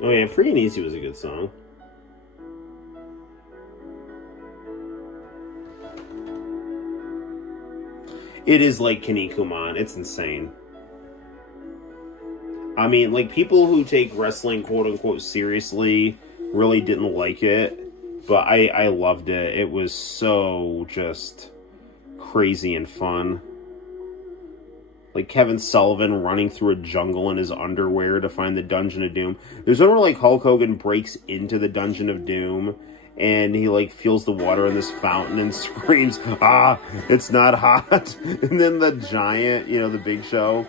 Oh yeah, Free and Easy was a good song. It is like Kinnikuman. It's insane. I mean, like, people who take wrestling quote-unquote seriously really didn't like it, but I loved it. It was so just crazy and fun. Like Kevin Sullivan running through a jungle in his underwear to find the Dungeon of Doom. There's one where like Hulk Hogan breaks into the Dungeon of Doom and he like feels the water in this fountain and screams, "Ah, it's not hot." And then the giant, the Big Show,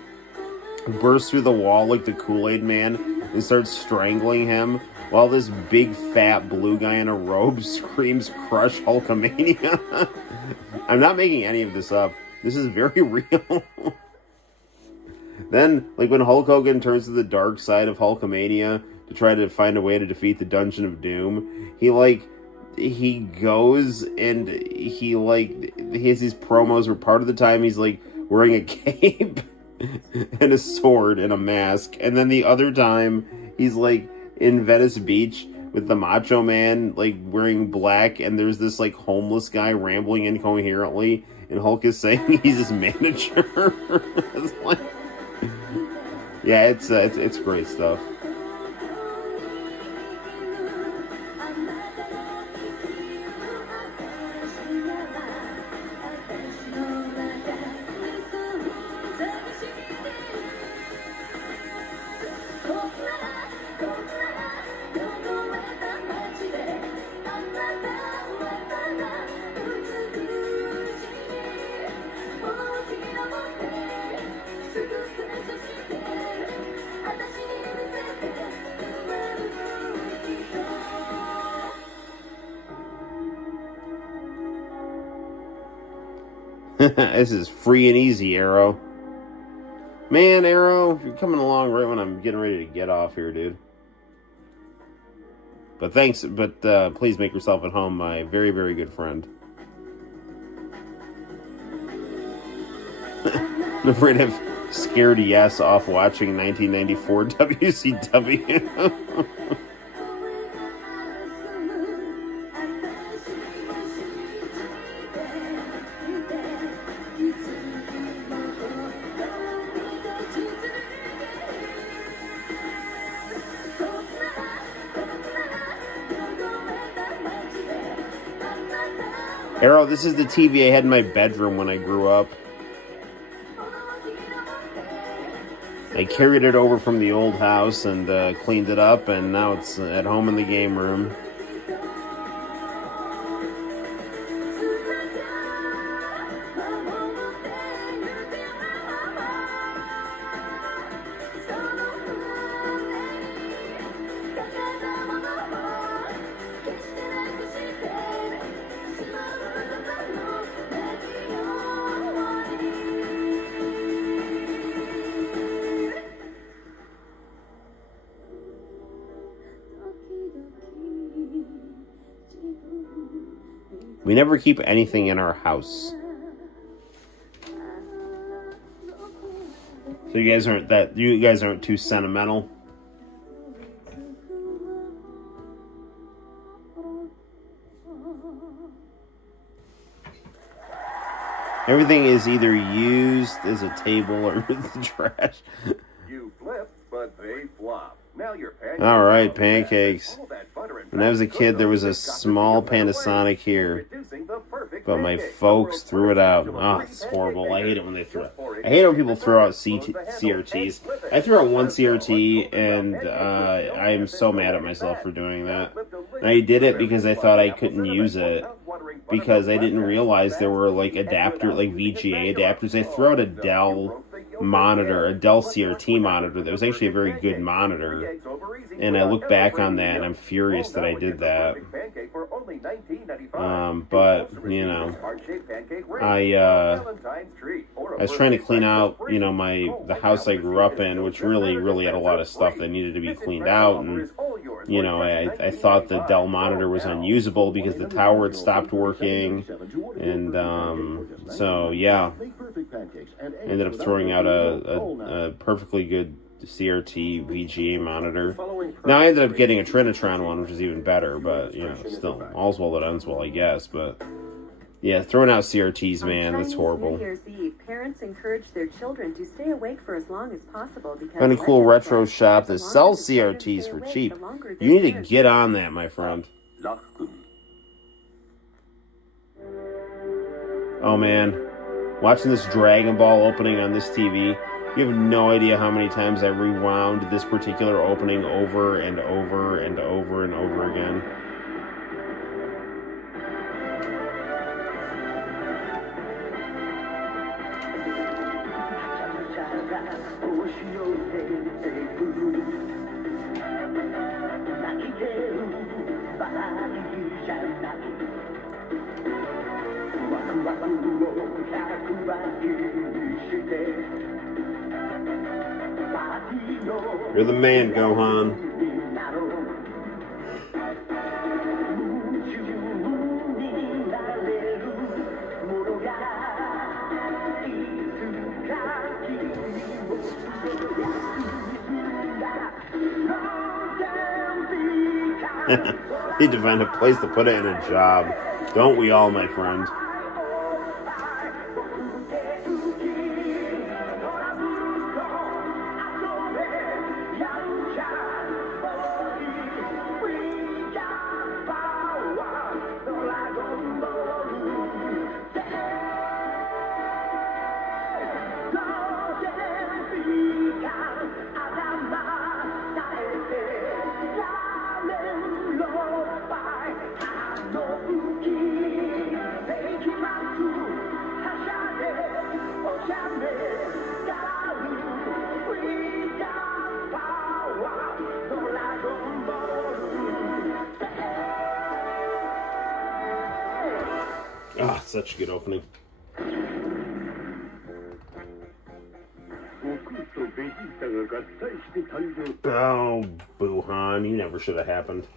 bursts through the wall like the Kool-Aid Man and starts strangling him while this big fat blue guy in a robe screams, "Crush Hulkamania." I'm not making any of this up. This is very real. Then, like, when Hulk Hogan turns to the dark side of Hulkamania to try to find a way to defeat the Dungeon of Doom, he goes and he has these promos where part of the time he's, like, wearing a cape and a sword and a mask, and then the other time he's, like, in Venice Beach with the Macho Man, like, wearing black, and there's this, like, homeless guy rambling incoherently, and Hulk is saying he's his manager. It's like... Yeah, it's great stuff. This is Free and Easy, Arrow. Man, Arrow, you're coming along right when I'm getting ready to get off here, dude. But thanks, please make yourself at home, my very, very good friend. I'm afraid I've scared Yes off watching 1994 WCW. Arrow, this is the TV I had in my bedroom when I grew up. I carried it over from the old house and cleaned it up, and now it's at home in the game room. We never keep anything in our house. So you guys aren't too sentimental. Everything is either used as a table or the trash. You flip, but they flop. Now your pancakes. All right, pancakes. All that butter and When I was a fat kid, there was a got to small be away, Panasonic here, reducing the perfect but my pancake. folks threw it out. For a Oh, free it's pancake horrible. I hate it when they maker. throw it. Just I hate it when people throw out close the handle CRTs. and flip it. I threw out one Just go. CRT, and I am so mad at myself for doing that. I did it because I thought I couldn't use it, because I didn't realize there were like VGA adapters. I threw out a Dell monitor, a Dell CRT monitor that was actually a very good monitor, and I look back on that and I'm furious that I did that. But you know, I was trying to clean out, you know, the house I grew up in, which really had a lot of stuff that needed to be cleaned out, and you know, I thought the Dell monitor was unusable because the tower had stopped working, and so yeah, I ended up throwing out a perfectly good CRT VGA monitor. Now I ended up getting a Trinitron one, which is even better, but you know, still, all's well that ends well, I guess. But yeah, throwing out CRTs, man, that's horrible. New Year's Eve, parents encourage their children to stay awake for as long as possible because Find a cool legends retro say shop the that longer sells the children CRTs stay for awake, cheap. the longer You need they to live. get on that, my friend. Oh man, watching this Dragon Ball opening on this TV, you have no idea how many times I rewound this particular opening over and over and over and over again. You're the man, Gohan. Need to find a place to put it in a job. Don't we all, my friend? Ah, such a good opening. Oh, Buhan, you never should have happened.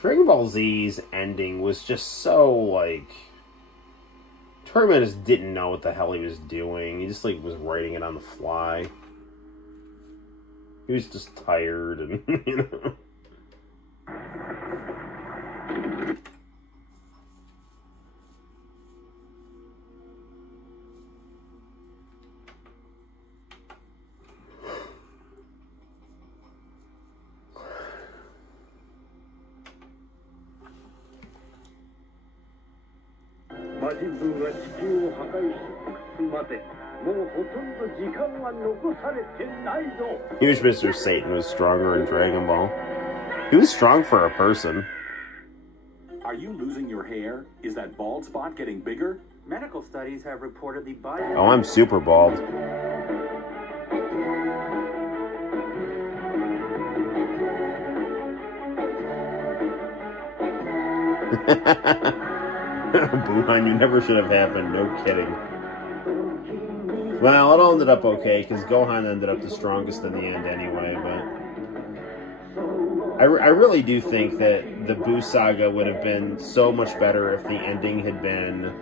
Dragon Ball Z's ending was just so, like... Tournament just didn't know what the hell he was doing. He just, like, was writing it on the fly. He was just tired and, you know... I wish Mr. Satan was stronger in Dragon Ball. He was strong for a person. Are you losing your hair? Is that bald spot getting bigger? Medical studies have reported the Oh, I'm super bald. Buhan, you never should have happened. No kidding. Well, it all ended up okay, because Gohan ended up the strongest in the end anyway, but... I really do think that the Boo saga would have been so much better if the ending had been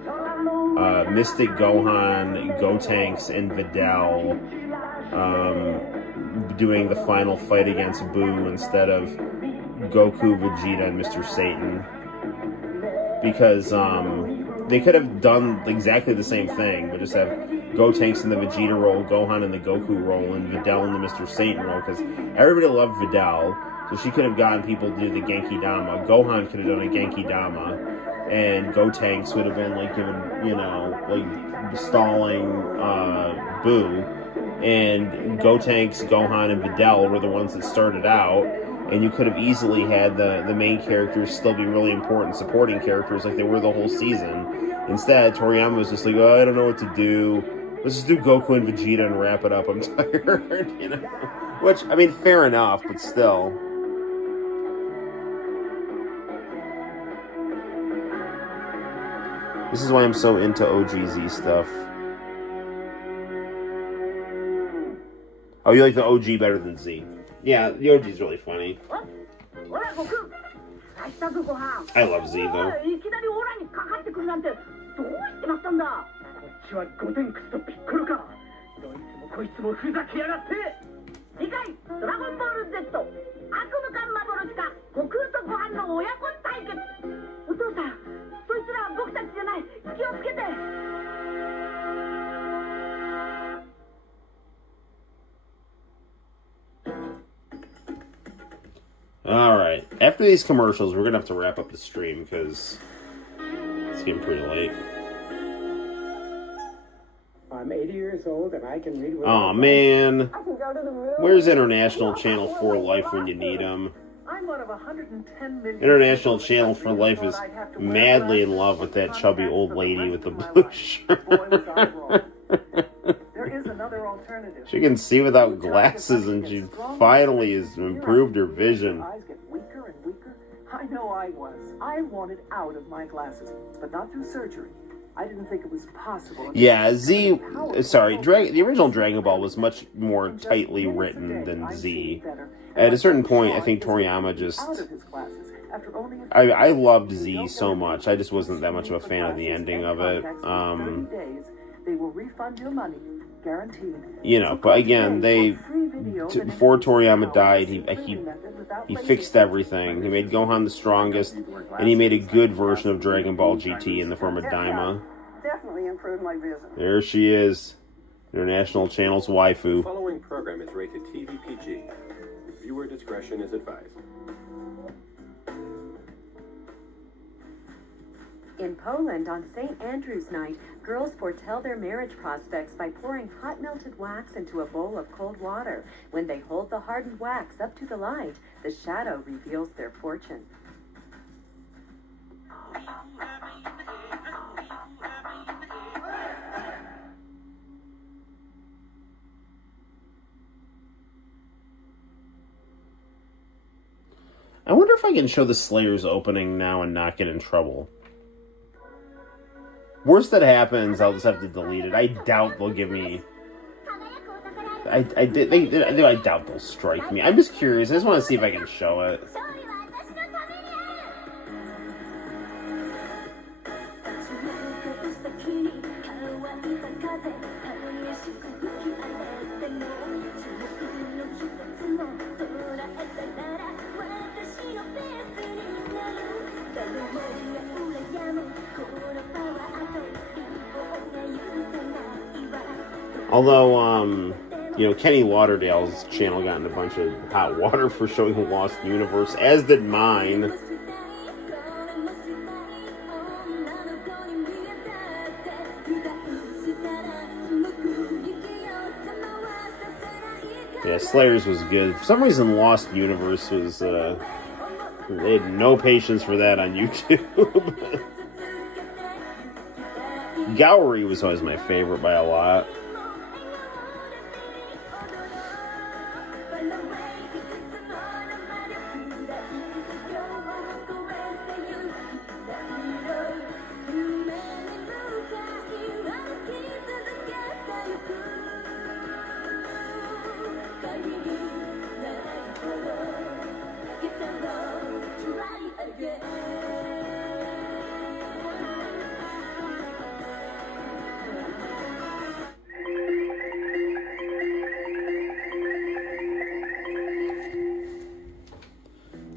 Mystic Gohan, Gotenks, and Videl doing the final fight against Boo instead of Goku, Vegeta, and Mr. Satan. Because they could have done exactly the same thing, but just have Gotenks in the Vegeta role, Gohan in the Goku role, and Videl in the Mr. Satan role, because everybody loved Videl, so she could have gotten people to do the Genki Dama. Gohan could have done a Genki Dama, and Gotenks would have been, like, given, you know, like, stalling Boo, and Gotenks, Gohan, and Videl were the ones that started out, and you could have easily had the main characters still be really important supporting characters like they were the whole season. Instead, Toriyama was just like, oh, I don't know what to do. Let's just do Goku and Vegeta and wrap it up. I'm tired, you know? Which, I mean, fair enough, but still. This is why I'm so into OGZ stuff. Oh, you like the OG better than Z? Yeah, the OG's really funny. I love Z, though. Alright, after these commercials, we're gonna have to wrap up the stream, because it's getting pretty late. I'm 80 years old and I can read. Aw, man. Where's International Channel 4 Life when you need them? I'm one of 110 million. International Channel 4 Life is madly in love with that chubby old lady with the blue shirt. There is another alternative. She can see without glasses, and she finally has improved her vision. Eyes get weaker and weaker. I know I was. I wanted out of my glasses, but not through surgery. I didn't think it was possible. Yeah, Z... Sorry, the original Dragon Ball was much more tightly written than Z. At a certain point, I think Toriyama just... I loved Z so much. I just wasn't that much of a fan of the ending of it. They will refund your money, guaranteed. You know, but again, before Toriyama died, he fixed everything. He made Gohan the strongest, and he made a good version of Dragon Ball GT in the form of Daima. Definitely improved my vision. There she is, International Channel's waifu. The following program is rated TV PG. Viewer discretion is advised. In Poland, on St. Andrew's night, girls foretell their marriage prospects by pouring hot melted wax into a bowl of cold water. When they hold the hardened wax up to the light, the shadow reveals their fortune. I wonder if I can show the Slayer's opening now and not get in trouble. Worst that happens, I'll just have to delete it. I doubt they'll give me... I doubt they'll strike me. I'm just curious. I just want to see if I can show it. Although, you know, Kenny Lauderdale's channel got in a bunch of hot water for showing Lost Universe, as did mine. Yeah, Slayers was good. For some reason, Lost Universe was, they had no patience for that on YouTube. Gowrie was always my favorite by a lot.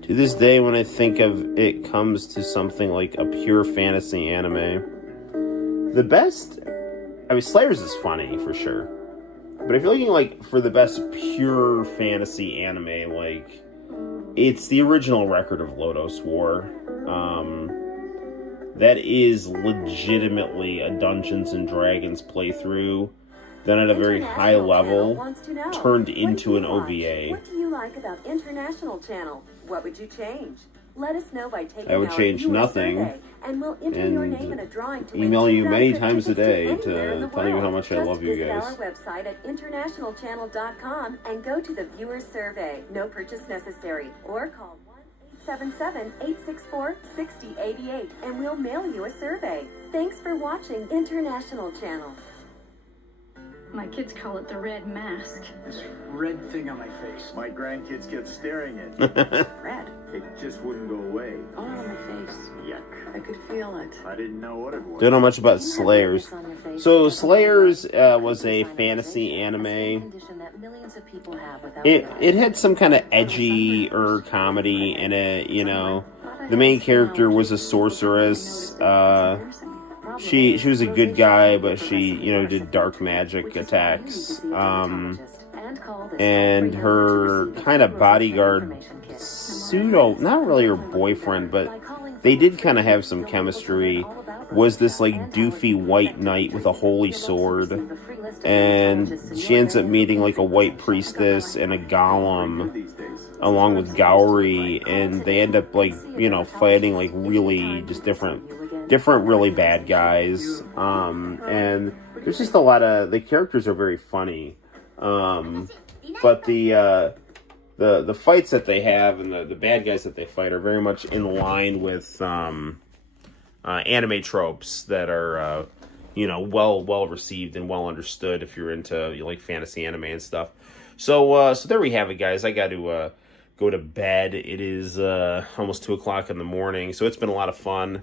To this day, when I think of it comes to something like a pure fantasy anime, the best, I mean, Slayers is funny for sure, but if you're looking like for the best pure fantasy anime, like it's the original Record of Lodoss War. That is legitimately a Dungeons and Dragons playthrough done at a very high level, turned into an OVA. What do you like about International Channel? What would you change? Let us know by taking I would change nothing, survey, and we'll enter your name in a drawing to email win you 2 many round-trip times a tickets to day anywhere in to the tell you how world. much I Just love you visit guys. our website at internationalchannel.com and go to the viewer survey. No purchase necessary. Or call 1-877-864-6088 and we'll mail you a survey. Thanks for watching International Channel. My kids call it the red mask. This red thing on my face. My grandkids kept staring at me. Red? It just wouldn't go away. All on my face. Yuck. I could feel it. I didn't know what it was. Don't know much about Slayers. So Slayers was a fantasy anime. It had some kind of edgy comedy in it, you know. The main character was a sorceress. She was a good guy, but she, you know, did dark magic attacks. And her kind of bodyguard, not really her boyfriend, but they did kind of have some chemistry, was this like doofy white knight with a holy sword. And she ends up meeting like a white priestess and a golem along with Gowry, and they end up like, you know, fighting like really just different really bad guys. And there's just a lot of, the characters are very funny. But the fights that they have and the bad guys that they fight are very much in line with anime tropes that are you know, well received and well understood if you're into like fantasy anime and stuff. So there we have it, guys. I got to go to bed. It is almost 2 o'clock in the morning, so it's been a lot of fun.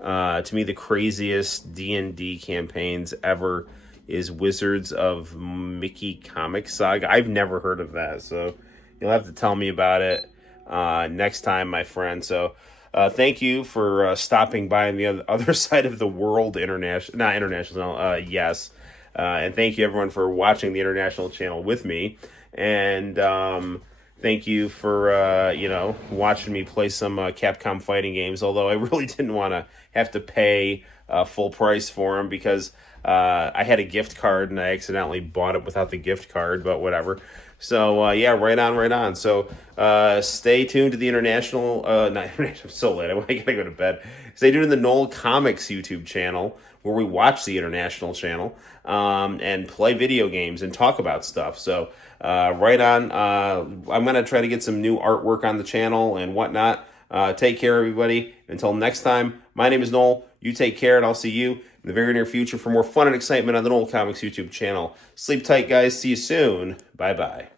To me, the craziest D&D campaigns ever is Wizards of Mickey Comic Saga. I've never heard of that, so you'll have to tell me about it next time, my friend. So thank you for stopping by on the other side of the world, yes. And thank you, everyone, for watching the International Channel with me. And thank you for, you know, watching me play some Capcom fighting games, although I really didn't want to have to pay full price for them because I had a gift card and I accidentally bought it without the gift card, but whatever. So, yeah, right on. So, stay tuned to the International, not International, I'm so late, I gotta go to bed. Stay tuned to the Noel ComiX YouTube channel, where we watch the International Channel, and play video games and talk about stuff. So, right on, I'm gonna try to get some new artwork on the channel and whatnot. Take care, everybody. Until next time, my name is Noel. You take care, and I'll see you in the very near future for more fun and excitement on the Noel ComiX YouTube channel. Sleep tight, guys. See you soon. Bye-bye.